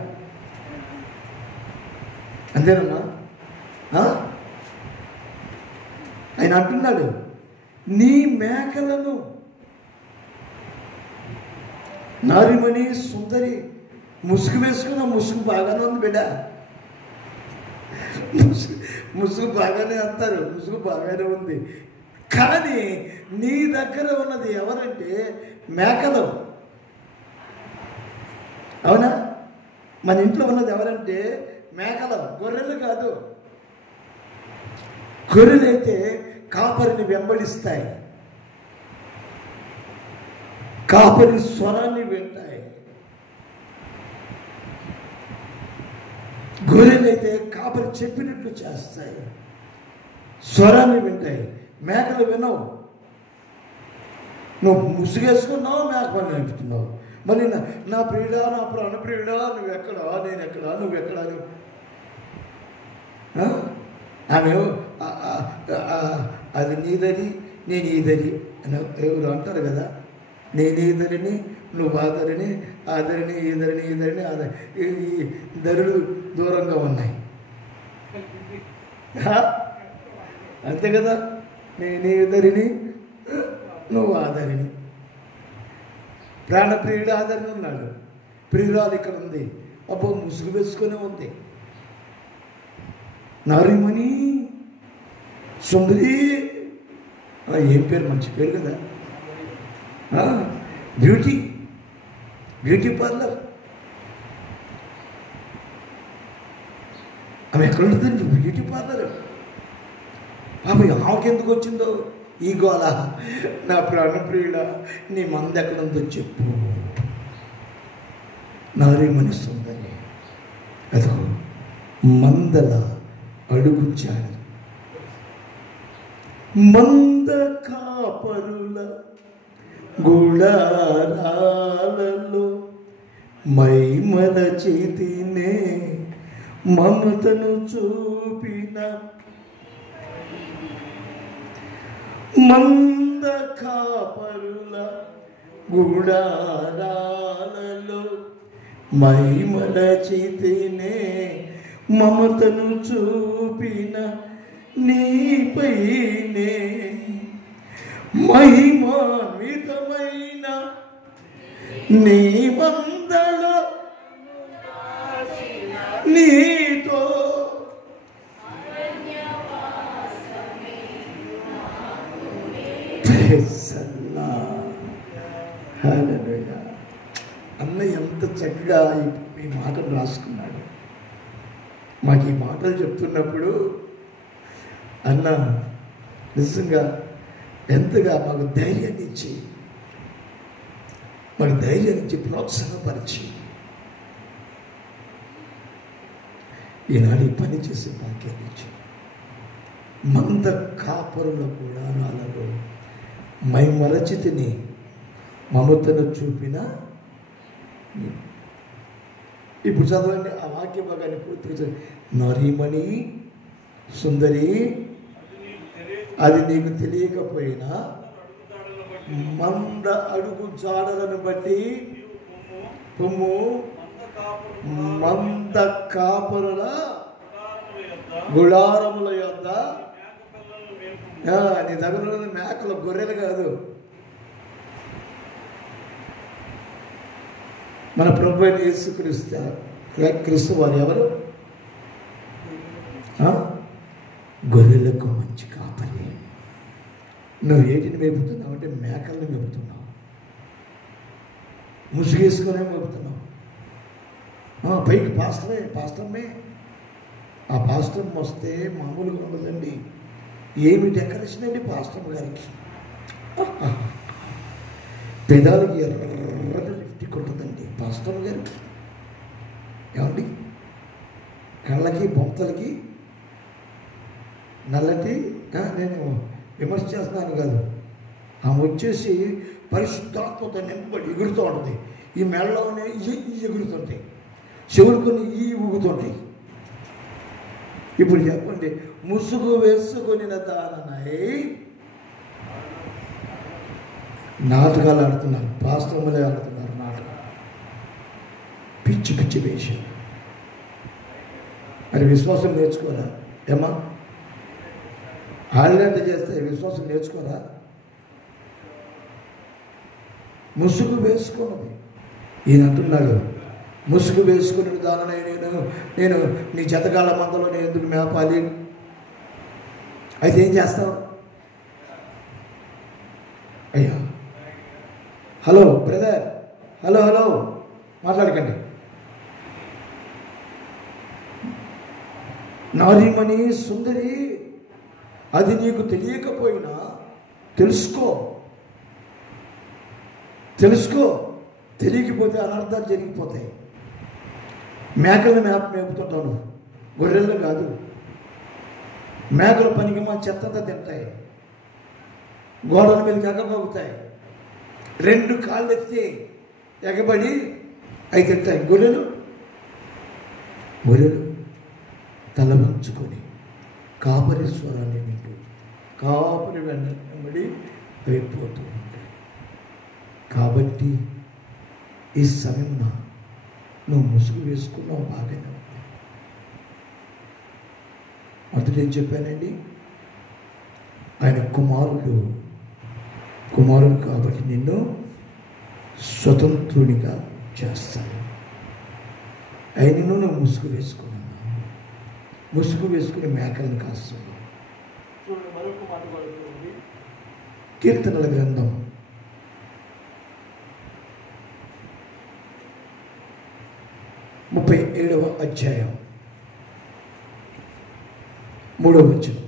అంతేనమ్మా? ఆయన అంటున్నాడు, నీ మేకలను నారిమణి సుందరి ముసుగు వేసుకున్న ముసుగు బాగానే ఉంది బిడ్డ. ముసుగు బాగానే అంటారు, ముసుగు బాగానే ఉంది. కానీ నీ దగ్గర ఉన్నది ఎవరంటే మేకలు. అవునా? మన ఇంట్లో ఉన్నది ఎవరంటే మేకలు, గొర్రెలు కాదు. గొర్రెలైతే కాపరిని వెంబడిస్తాయి, కాపరి స్వరాన్ని వింటాయి. గొర్రెలైతే కాపరి చెప్పినట్లు చేస్తాయి, స్వరాన్ని వింటాయి. మేకలు వినవు. నువ్వు ముసుగేసుకున్నావు, మేక పని నేర్పుతున్నావు. మళ్ళీ నా ప్రియుడా, నా ప్రాణప్రియుడా, నువ్వెక్కడా, నేనెక్కడా, నువ్వెక్కడా. ఆమె అది నీదని నేను ఈదని అని ఎవరు అంటారు కదా. నేను ఈదరిని, నువ్వు ఆదరిని, ఆదరిని ఈదరిని ఈ ధరలు దూరంగా ఉన్నాయి. అంతే కదా. నేను ఈదరిని, నువ్వు ఆదరిని. ప్రాణప్రియుడు ఆదరణ ఉన్నాడు, ప్రియురాలు ఇక్కడ ఉంది. అబ్బో ముసుగు వేసుకొని ఉంది. నారిమణి సుందరి, ఏం పేరు, మంచి పేరు కదా. Beauty parlour. ఆమె ఎక్కడ ఉంటుంది? Beauty parlour. ఆమె ఆమెకెందుకు వచ్చిందో ఈ గోళ? నా ప్రాణప్రియుడా, నీ మంద ఎక్కడుందో చెప్పు. నారిమణి సుందరి అదో మందల అడుగుచ్చాడు. మంద కాపరుల గుడారాలలో మైమరచితినే మమతను చూపిన మంద కాపరుల గుడారాలలో మైమరచితినే మమతను చూపిన నీపైనే మహిమాన్వితమైన నీ మందలో నీతో అన్న ఎంత చక్కగా ఈ మాటలు రాసుకున్నాడు. మాకు ఈ మాటలు చెప్తున్నప్పుడు అన్న నిజంగా ఎంతగా మాకు ధైర్యాన్ని ఇచ్చి, ప్రోత్సాహపరిచి ఈనాడు ఈ పని చేసే భాగ్యాన్ని ఇచ్చి, మంద కాపరుల గుడారాలలో మైమరచితిని మమతను చూపిన. ఇప్పుడు చదవండి ఆ వాక్య భాగాన్ని పూర్తిగా. నారిమణి సుందరి, అది నీకు తెలియకపోయినా మంద అడుగు జాడలను బట్టి పొమ్ము, మంద కాపరుల గుడారముల యొద్ద. నీ దగ్గర ఉన్నది మేకలు, గొర్రెలు కాదు. మన ప్రభు అయిన యేసుక్రీస్తు వారు ఎవరు? గొర్రెలకు మంచి కాపరి. నువ్వు ఏటిని మేపుతున్నావు అంటే మేకల్ని మేపుతున్నావు, ముసుగేసుకునే మేపుతున్నావు. పైకి పాస్టర్మే. ఆ పాస్టర్ వస్తే మామూలుగా ఉండదండి. ఏమి డెకరేషన్ అండి పాస్టర్ గారికి. పెదాలకి ఎర్రగా లిప్టిక్ ఉంటుందండి పాస్టర్ గారికి. ఏమండి కళ్ళకి బొంతలకి నల్లటి, నేను విమర్శ చేస్తున్నాను కాదు, ఆమె వచ్చేసి పరిశుద్ధాత్మతో నింపబడి ఎగురుతూ ఉంటుంది. ఈ మెడలోనే ఎగురుతుంటాయి, చెవులు కొన్ని ఊగుతుంటాయి. ఇప్పుడు చెప్పండి, ముసుగు వేసుకొని దాననై నాటకాలు ఆడుతున్నారు, పాస్టర్లే ఆడుతున్నారు నాటకాలు, పిచ్చి పిచ్చి వేషం. మరి విశ్వాసం నేర్చుకోరా ఏమా? ఆళ్ళంట చేస్తే విశ్వాసం నేర్చుకోరా? ముసుగు వేసుకున్నది. ఈయన అంటున్నాడు, ముసుగు వేసుకుని దాననే నేను నీ జతకాల మందలో నేను ఎందుకు మేపాలి? అయితే ఏం చేస్తావు? అయ్యా హలో బ్రదర్, హలో మాట్లాడకండి. నారీమణి సుందరి, అది నీకు తెలియకపోయినా తెలుసుకో. తెలియకపోతే అనర్థాలు జరిగిపోతాయి. మేకలను మేపుతుంటాను, గొర్రెలను కాదు. మేకల పనికి మా చెత్తంతా తింటాయి, గోడల మీదకి ఎగబాగుతాయి, 2 కాళ్ళు ఎత్తి ఎగబడి అవి తింటాయి. గొర్రెలు తల వంచుకొని కాపరి స్వరాన్ని వింటూ కాపరి వెంబడి అయిపోతూ ఉంటాయి. కాబట్టి ఈ సమయమున నువ్వు ముసుగు వేసుకున్నావు, బాగానే ఉంది. మొదట ఏం చెప్పానండి? ఆయన కుమారుడు కాబట్టి నిన్ను స్వతంత్రునిగా చేస్తాను. ఆయనను నువ్వు ముసుగు వేసుకున్నావు, ముసుగు వేసుకుని మేకలను కాస్తున్నావు. మరొక మాట పడుతుంది. కీర్తనల గ్రంథం 37వ అధ్యాయం 3వ వచనం.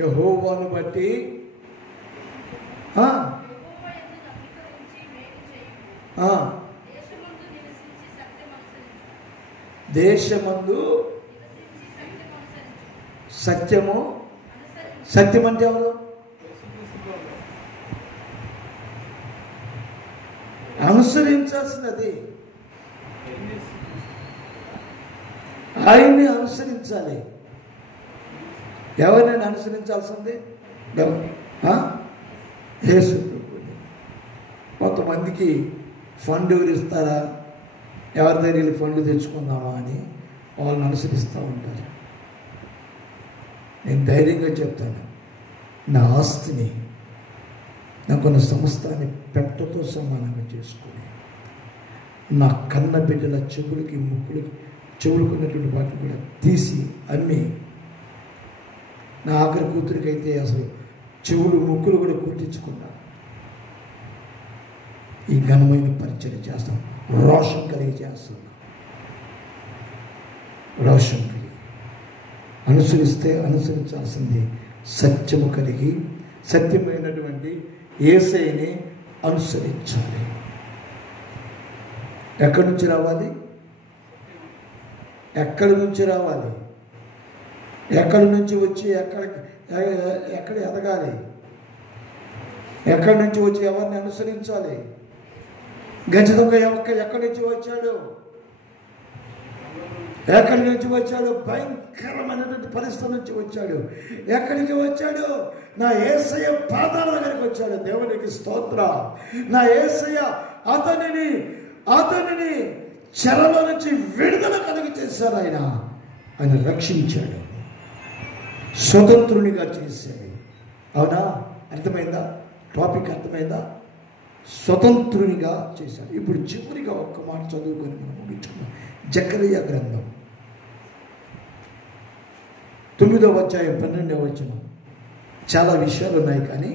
యెహోవాను బట్టి దేశమందు సత్యం అంటే ఎవరు? అనుసరించాల్సినది ఆయన్ని అనుసరించాలి. ఎవరినైనా అనుసరించాల్సింది యేసు ప్రభువుని. కొంతమందికి ఫండ్ ఎవరు ఇస్తారా, ఎవరి దగ్గర వెళ్ళి ఫండ్ తెచ్చుకుందామా అని వాళ్ళని అనుసరిస్తూ ఉంటారు. నేను ధైర్యంగా చెప్తాను, నా ఆస్తిని, నాకున్న సంస్థాన్ని పెట్టతో సమానంగా చేసుకుని, నా కన్న బిడ్డల చెవులకి ముక్కులకి చెవులుకున్నటువంటి వాటిని కూడా తీసి అమ్మి, నా ఆఖరి కూతురికి అయితే అసలు చెవులు ముక్కులు కూడా కుట్టించుకున్నా, ఈ ఘనమైన పరిచయం చేస్తాం. రోషం కలిగి చేస్తున్నా, రోషం కలిగి అనుసరించాల్సింది సత్యము కలిగి, సత్యమైనటువంటి యేసయ్యని అనుసరించాలి. ఎక్కడి నుంచి రావాలి? ఎక్కడి నుంచి వచ్చి ఎక్కడ ఎదగాలి? ఎక్కడి నుంచి వచ్చి ఎవరిని అనుసరించాలి? గజదొంగ ఎక్కడి నుంచి వచ్చాడు? ఎక్కడి నుంచి వచ్చాడు? భయంకరమైనటువంటి పరిస్థితి నుంచి వచ్చాడు. ఎక్కడికి వచ్చాడు? నా యేసయ్య పాదాల దగ్గరికి వచ్చాడు. దేవునికి స్తోత్రం. నా యేసయ్య అతనిని చెరలో నుంచి విడుదల కలుగు చేశాడు. ఆయన రక్షించాడు, స్వతంత్రునిగా చేశాడు. అవునా? అర్థమైందా? టాపిక్ అర్థమైందా? స్వతంత్రునిగా చేశాడు. ఇప్పుడు చివరిగా ఒక్క మాట చదువుకొని మనం ముగించుకున్నాం. జకరియా గ్రంథం 9వ అధ్యాయం 12వ వచనం. చాలా విషయాలు ఉన్నాయి, కానీ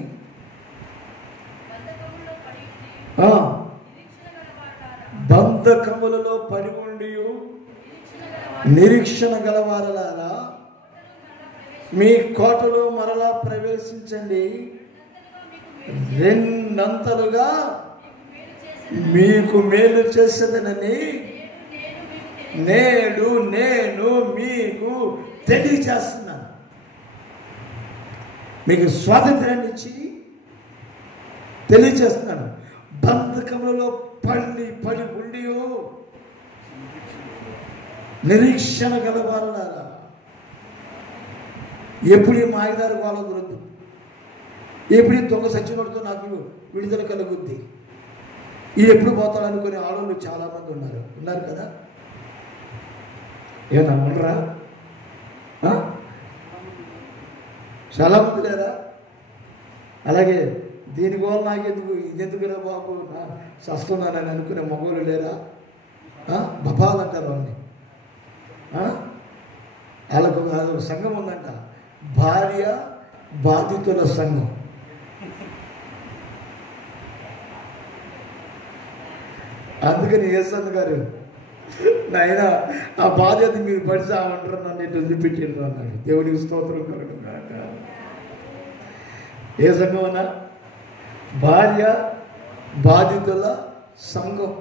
బంధకములో బంధకములలో పడి ఉండి నిరీక్షణ గలవారలారా, మీ కోటలో మరలా ప్రవేశించండి. రెండంతలుగా మీకు మేలు చేసేదనని నేడు నేను మీకు తెలియజేస్తున్నాను. మీకు స్వాతంత్రాన్ని ఇచ్చి తెలియజేస్తున్నాను. బంధకములలో పడి ఉండి నిరీక్షణ గలవారలారా. ఎప్పుడు ఈ మాయదారు వాళ్ళ గురద్దు, ఎప్పుడు ఈ దొంగ సచ్చినోడితో నాకు విడుదల కలుగుద్ది, ఈ ఎప్పుడు పోతాడు అనుకునే ఆడవాళ్ళు చాలామంది ఉన్నారు కదా. ఏమన్నా ఉండరా? చాలామంది లేరా? అలాగే దీనికోసం నాకెందుకు, ఇదెందుకురా బాబు, చస్తున్నానని అనుకునే మగవాళ్ళు లేరా? బపాలు అంటారు వాళ్ళని. వాళ్ళకు అదొక సంఘం ఉందంట, భార్య బాధితుల సంఘం. అందుకని యేసన్న గారు, నాయన ఆ బాధ్యత మీరు పడిసామంటారు, నన్ను ఇటు వదిలిపెట్టారు అన్నాడు. దేవుడికి స్తోత్రం కలుగును గాక. ఏ సంఘం అన్నా? భార్య బాధితుల సంఘం.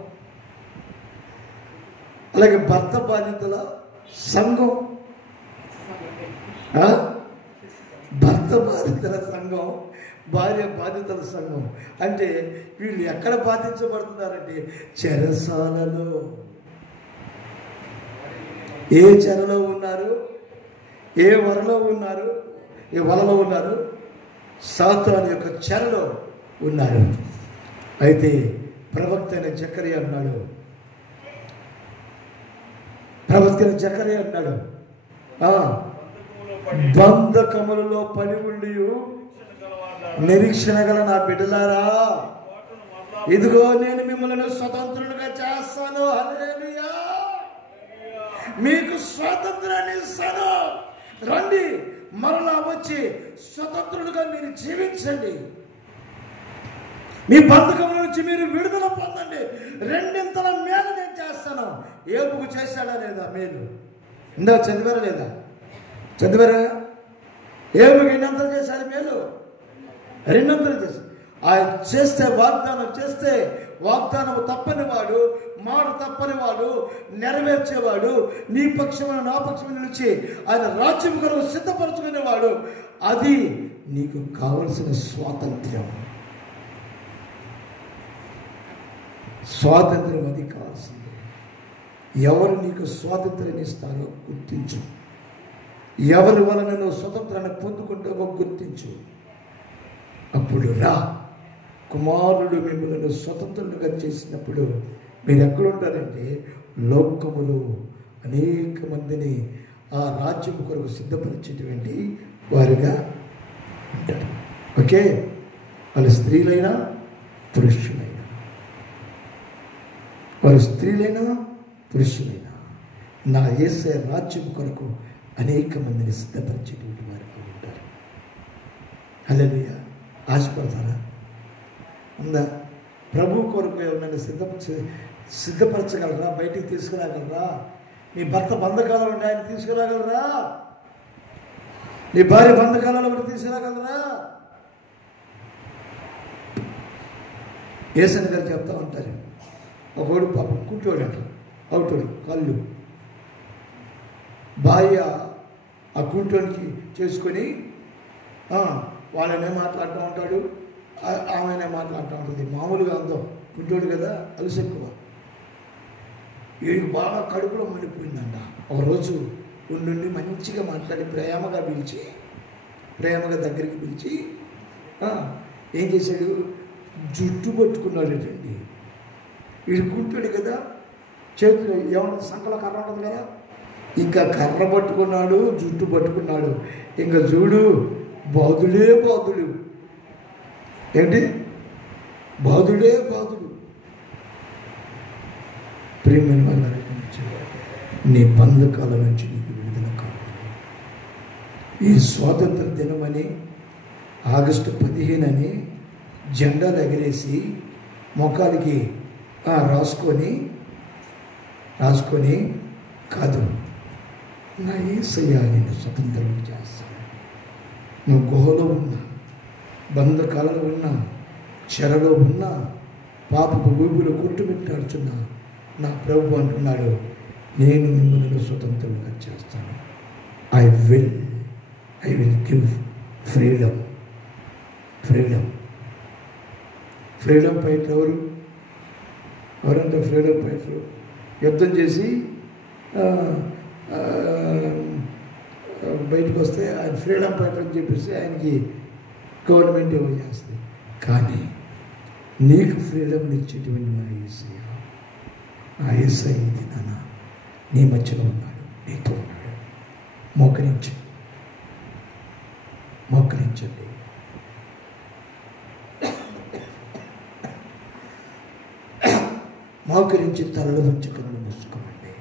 అలాగే భర్త బాధితుల సంఘం, భర్త బాధితుల సంఘం, భార్య బాధితుల సంఘం. అంటే వీళ్ళు ఎక్కడ బాధించబడుతున్నారంటే చెరసాలలో. ఏ చెరలో ఉన్నారు? ఏ వరలో ఉన్నారు? ఏ వలలో ఉన్నారు? సాతాను యొక్క చెరలో ఉన్నారు. అయితే ప్రవక్త అయిన జకరియా అన్నాడు, బంధకములలో పడి ఉండి నిరీక్షణ గల నా బిడ్డలారా, ఇదిగో నేను మిమ్మల్ని స్వతంత్రులుగా చేస్తాను. హల్లెలూయా. మీకు స్వాతంత్రాన్ని ఇస్తాను. రండి, మరలా వచ్చి స్వతంత్రులుగా మీరు జీవించండి. మీ బంధకముల నుంచి మీరు విడుదల పొందండి. రెండింతల మేలు నేను చేస్తాను. ఏపుకు చేశాడా లేదా మేలు? ఇందా చదివారా లేదా? చదివారా? ఏపుకు ఎన్నంతలు చేశాడు మేలు? రెండంతలు చేశాడు. ఆయన చేస్తే, వాగ్దానం చేస్తే, వాగ్దానం తప్పని వాడు, మాట తప్పని వాడు, నెరవేర్చేవాడు, నీ పక్షమైన నా పక్షమైన నుంచి ఆయన రాజ్యం కొరకు సిద్ధపరచుకునేవాడు. అది నీకు కావలసిన స్వాతంత్ర్యం. స్వాతంత్ర్యం అది కావాల్సింది. ఎవరు నీకు స్వాతంత్రాన్ని ఇస్తారో గుర్తించు. ఎవరి వలన నువ్వు స్వతంత్రాన్ని పొందుకుంటావో గుర్తించు. అప్పుడు రా. కుమారుడు మిమ్మల్ని స్వతంత్రులుగా చేసినప్పుడు మీరు ఎక్కడుంటారంటే లోకములో అనేక మందిని ఆ రాజ్యం కొరకు సిద్ధపరిచేటువంటి వారిగా ఉంటారు. ఓకే, వాళ్ళు స్త్రీలైనా పురుషులైనా, వారు స్త్రీలైనా పురుషులైనా నా యేసే రాజ్యం కొరకు అనేక మందిని సిద్ధపరిచేటువంటి వారిగా ఉంటారు. హల్లెలూయా. ఆశపడతారా? ఉందా? ప్రభు కొరకు ఎవరైనా సిద్ధపరచగలరా? బయటికి తీసుకురాగలరా? నీ భర్త బంధకాలలో ఉండి ఆయన తీసుకురాగలరా? నీ భార్య బంధకాలలో కూడా తీసుకురాగలరా? యేసన్న గారు చెప్తా ఉంటారు, ఒకడు పాపం కుంటోడు అంట, అవుతాడు కళ్ళు. భార్య ఆ కుంటోనికి చేసుకొని వాళ్ళనే మాట్లాడుతూ ఉంటాడు, ఆమెనే మాట్లాడుతూ ఉంటుంది. మామూలుగా అందం, కుంటోడు కదా, అలసి ఎక్కువ. వీడికి బాగా కడుపులో మండిపోయిందంట. ఒకరోజు ఉండి మంచిగా మాట్లాడి ప్రేమగా దగ్గరికి పిలిచి ఏం చేశాడు? జుట్టు పట్టుకున్నాడు అండి. వీడు కుంటాడు కదా, చేతులు ఏమన్నా సంకల కర్ర ఉంటుంది కదా, ఇంకా కర్ర పట్టుకున్నాడు, జుట్టు పట్టుకున్నాడు. ఇంకా చూడు, బాధుడే బాధుడు. ఏంటి? బాధుడే బాధుడు. ప్రేమను వల్ల నీ బంధకాల నుంచి నీకు విడుదల కావాలి. ఈ స్వాతంత్ర దినమని ఆగస్టు 15 అని జెండాలు ఎగరేసి మొఖాలకి రాసుకొని రాసుకొని కాదు, నా యేసయ్య నిన్ను స్వతంత్రం చేస్తాను. నువ్వు గుహలో ఉన్నా, బంధకాలలో ఉన్నా, చెరలో ఉన్నా, పాపపు ఊబిలో కొట్టుమిట్టాడుచున్నా, నా ప్రభు అంటున్నాడు, నేను మిమ్మల్ని స్వతంత్రంగా చేస్తాను. I will give freedom. Freedom fighter ఎవరంటే ఫ్రీడమ్ ఫైటర్ యుద్ధం చేసి బయటకు వస్తే ఆయన ఫ్రీడమ్ ఫైటర్ అని చెప్పేసి ఆయనకి గవర్నమెంట్ ఏమో చేస్తుంది. కానీ నీకు ఫ్రీడమ్ ఇచ్చేటువంటి నా యేసయ్య, ఆ యేసయ్య ఇది నాన్న నీ మధ్యలో ఉన్నాడు, నీతో ఉన్నాడు. మోకరించండి. మోకరించి తలలో ఉంచి కళ్ళు మూసుకోండి.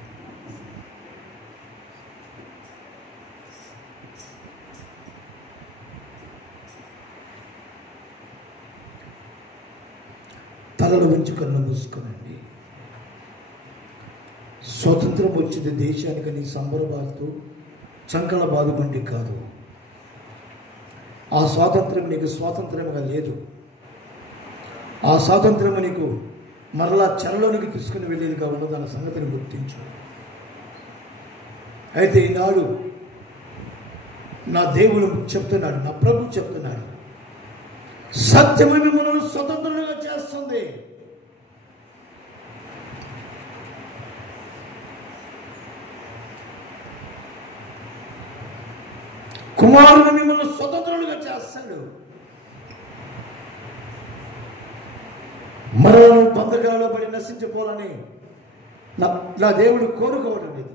తలలో ఉంచి కళ్ళు మూసుకోనండి. స్వతంత్రం వచ్చింది దేశానికి నీ సంబరబాదుతూ చంకల బాదుకుంటే కాదు. ఆ స్వాతంత్రం నీకు స్వాతంత్రంగా లేదు. ఆ స్వాతంత్రం నీకు మరలా చెరలోనికి తీసుకుని వెళ్ళేదిగా ఉన్నదన్న సంగతిని గుర్తించు. అయితే ఈనాడు నా దేవుడు చెప్తున్నాడు, నా ప్రభు చెప్తున్నాడు, సత్యమే మిమ్మల్ని స్వతంత్రులుగా చేస్తుంది. కుమారుడు మిమ్మల్ని స్వతంత్రులుగా చేస్తాడు. మరో బంధకాలలో పడి నశించిపోవాలని నా దేవుడు కోరుకోవడం లేదు.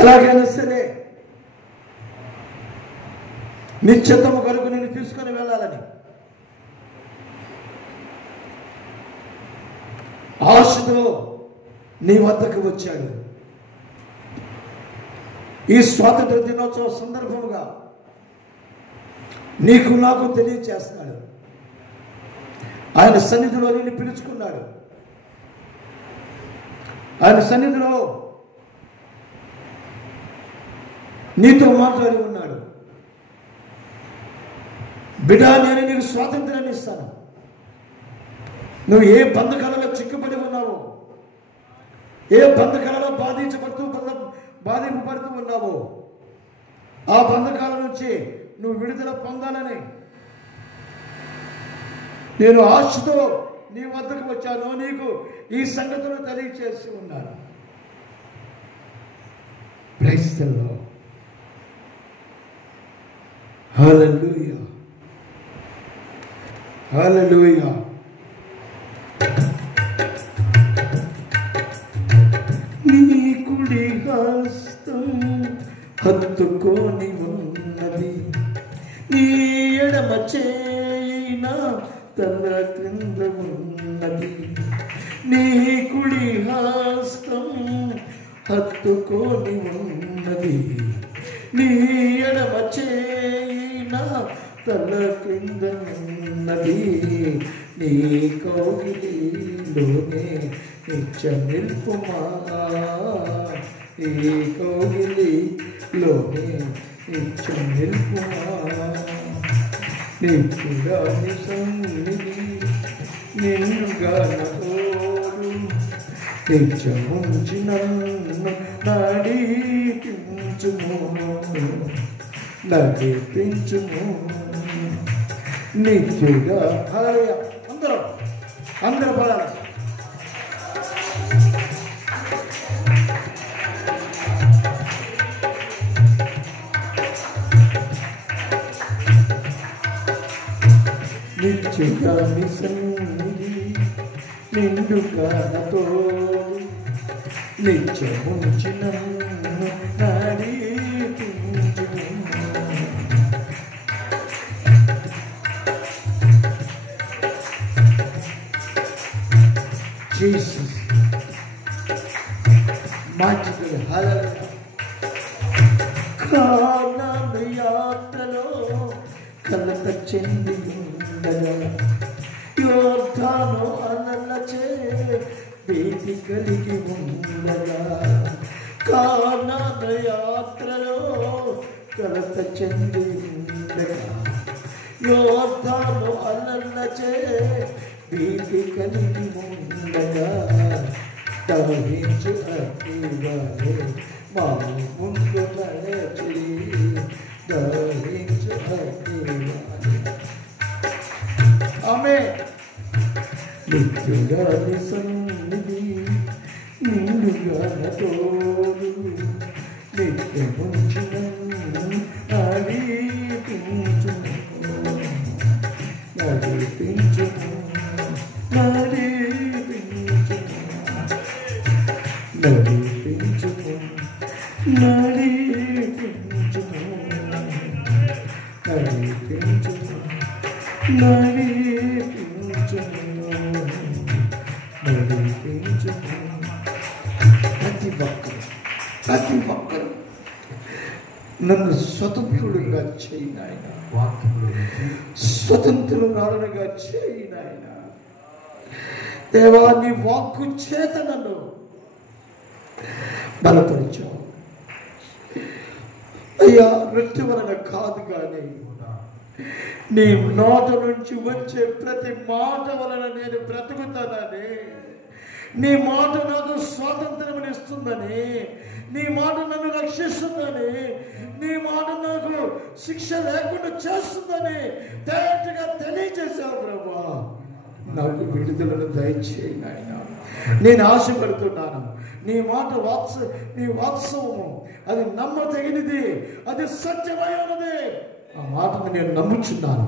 ఎలాగైనా సరే నిశ్చితము కొరకు నేను తీసుకొని వెళ్ళాలని ఆశతో నీ వద్దకు వచ్చాడు. ఈ స్వాతంత్ర దినోత్సవ సందర్భంగా నీకు నాకు తెలియచేస్తున్నాడు. ఆయన సన్నిధిలో నేను పిలుచుకున్నాడు. ఆయన సన్నిధిలో నీతో మాట్లాడి ఉన్నాడు. బిడ్డ, నేను నీకు స్వాతంత్రాన్ని ఇస్తాను. నువ్వు ఏ బంధకాలలో చిక్కుపడి ఉన్నావో, ఏ బంధకాలలో బాధింపబడుతూ ఉన్నావో, ఆ బంధకాల నుంచి నువ్వు విడుదల పొందాలని నేను ఆశతో నీ వద్దకు వచ్చాను. నీకు ఈ సంగతులు తెలియచేసి ఉన్నాను. Praise the Lord. Hallelujah, hallelujah. నీ కుడి హస్తం హత్తుకొని ఉన్నది, నీ ఎడమ చేయిన తల క్రింద ఉన్నది. నీ కుడి హస్తం హత్తుకొని ఉన్నది, నీ ఎడమ చేయిన తల క్రింద ఉన్నది. నీ కౌగిలిలోనే నిత్య నిల్పుమా, నీ కౌగిలిలోనే నిత్య నిల్పుమా. నిత్యుడా నీ సన్నిధి నిన్నుగా నోరు నిత్యముంచి నన్ను నడిపించుము, నడిపించుము. నిత్యుడా హల్లెలూయా. అందరూ పడాలి. నిత్యుడా నీ సన్నిధి నిండుగా తోడు నిత్యముంచి నన్ను నడిపించుము. జీసస్ మంచిది. హల్లెలూయా. కాలయాత్రలో కలత చెంది ఉండగా యోర్దాను అలలచే భీతి కలిగి ఉండగా, కానాను యాత్రలో కలత చెంది ఉండగా, యోర్దాను అలలచే భీతి కలిగి ఉండగా, దహించు అగ్నివాలే మా ముందు నడచి, దహించు అగ్నివాలే. ఆమేన్. నిత్యుగా సన్నిధి నిండుగా తోడు నిత్యముంచును నడిపించును నడిపించును నడిపించును నడిపించును నడిపించును నడిపించును నడిపించును. ప్రతి ఒక్కరు నన్ను స్వతంత్రుడుగా చేయి నాయన, స్వతంత్రురాలుగా చేయి నాయన. దేవా, నీ వాక్కు చేత నన్ను బలపరిచావు అయ్యా. రొట్టె వలన కాదు కానీ నీ నోట నుంచి వచ్చే ప్రతి మాట వలన నేను బ్రతుకుతానని, నీ మాట నాకు స్వాతంత్రం ఇస్తుందని, నీ మాట నన్ను రక్షిస్తుందని, నీ మాట నాకు శిక్ష లేకుండా చేస్తుందని తేటగా తెలియజేశావు ప్రభా. నాకు విడుదలను దయచేయి నాయన. నేను ఆశపడుతున్నాను. నీ మాట నీ వాత్సవము అది నమ్మదగినది, అది సత్యమైనది. ఆ మాటను నేను నమ్ముచున్నాను.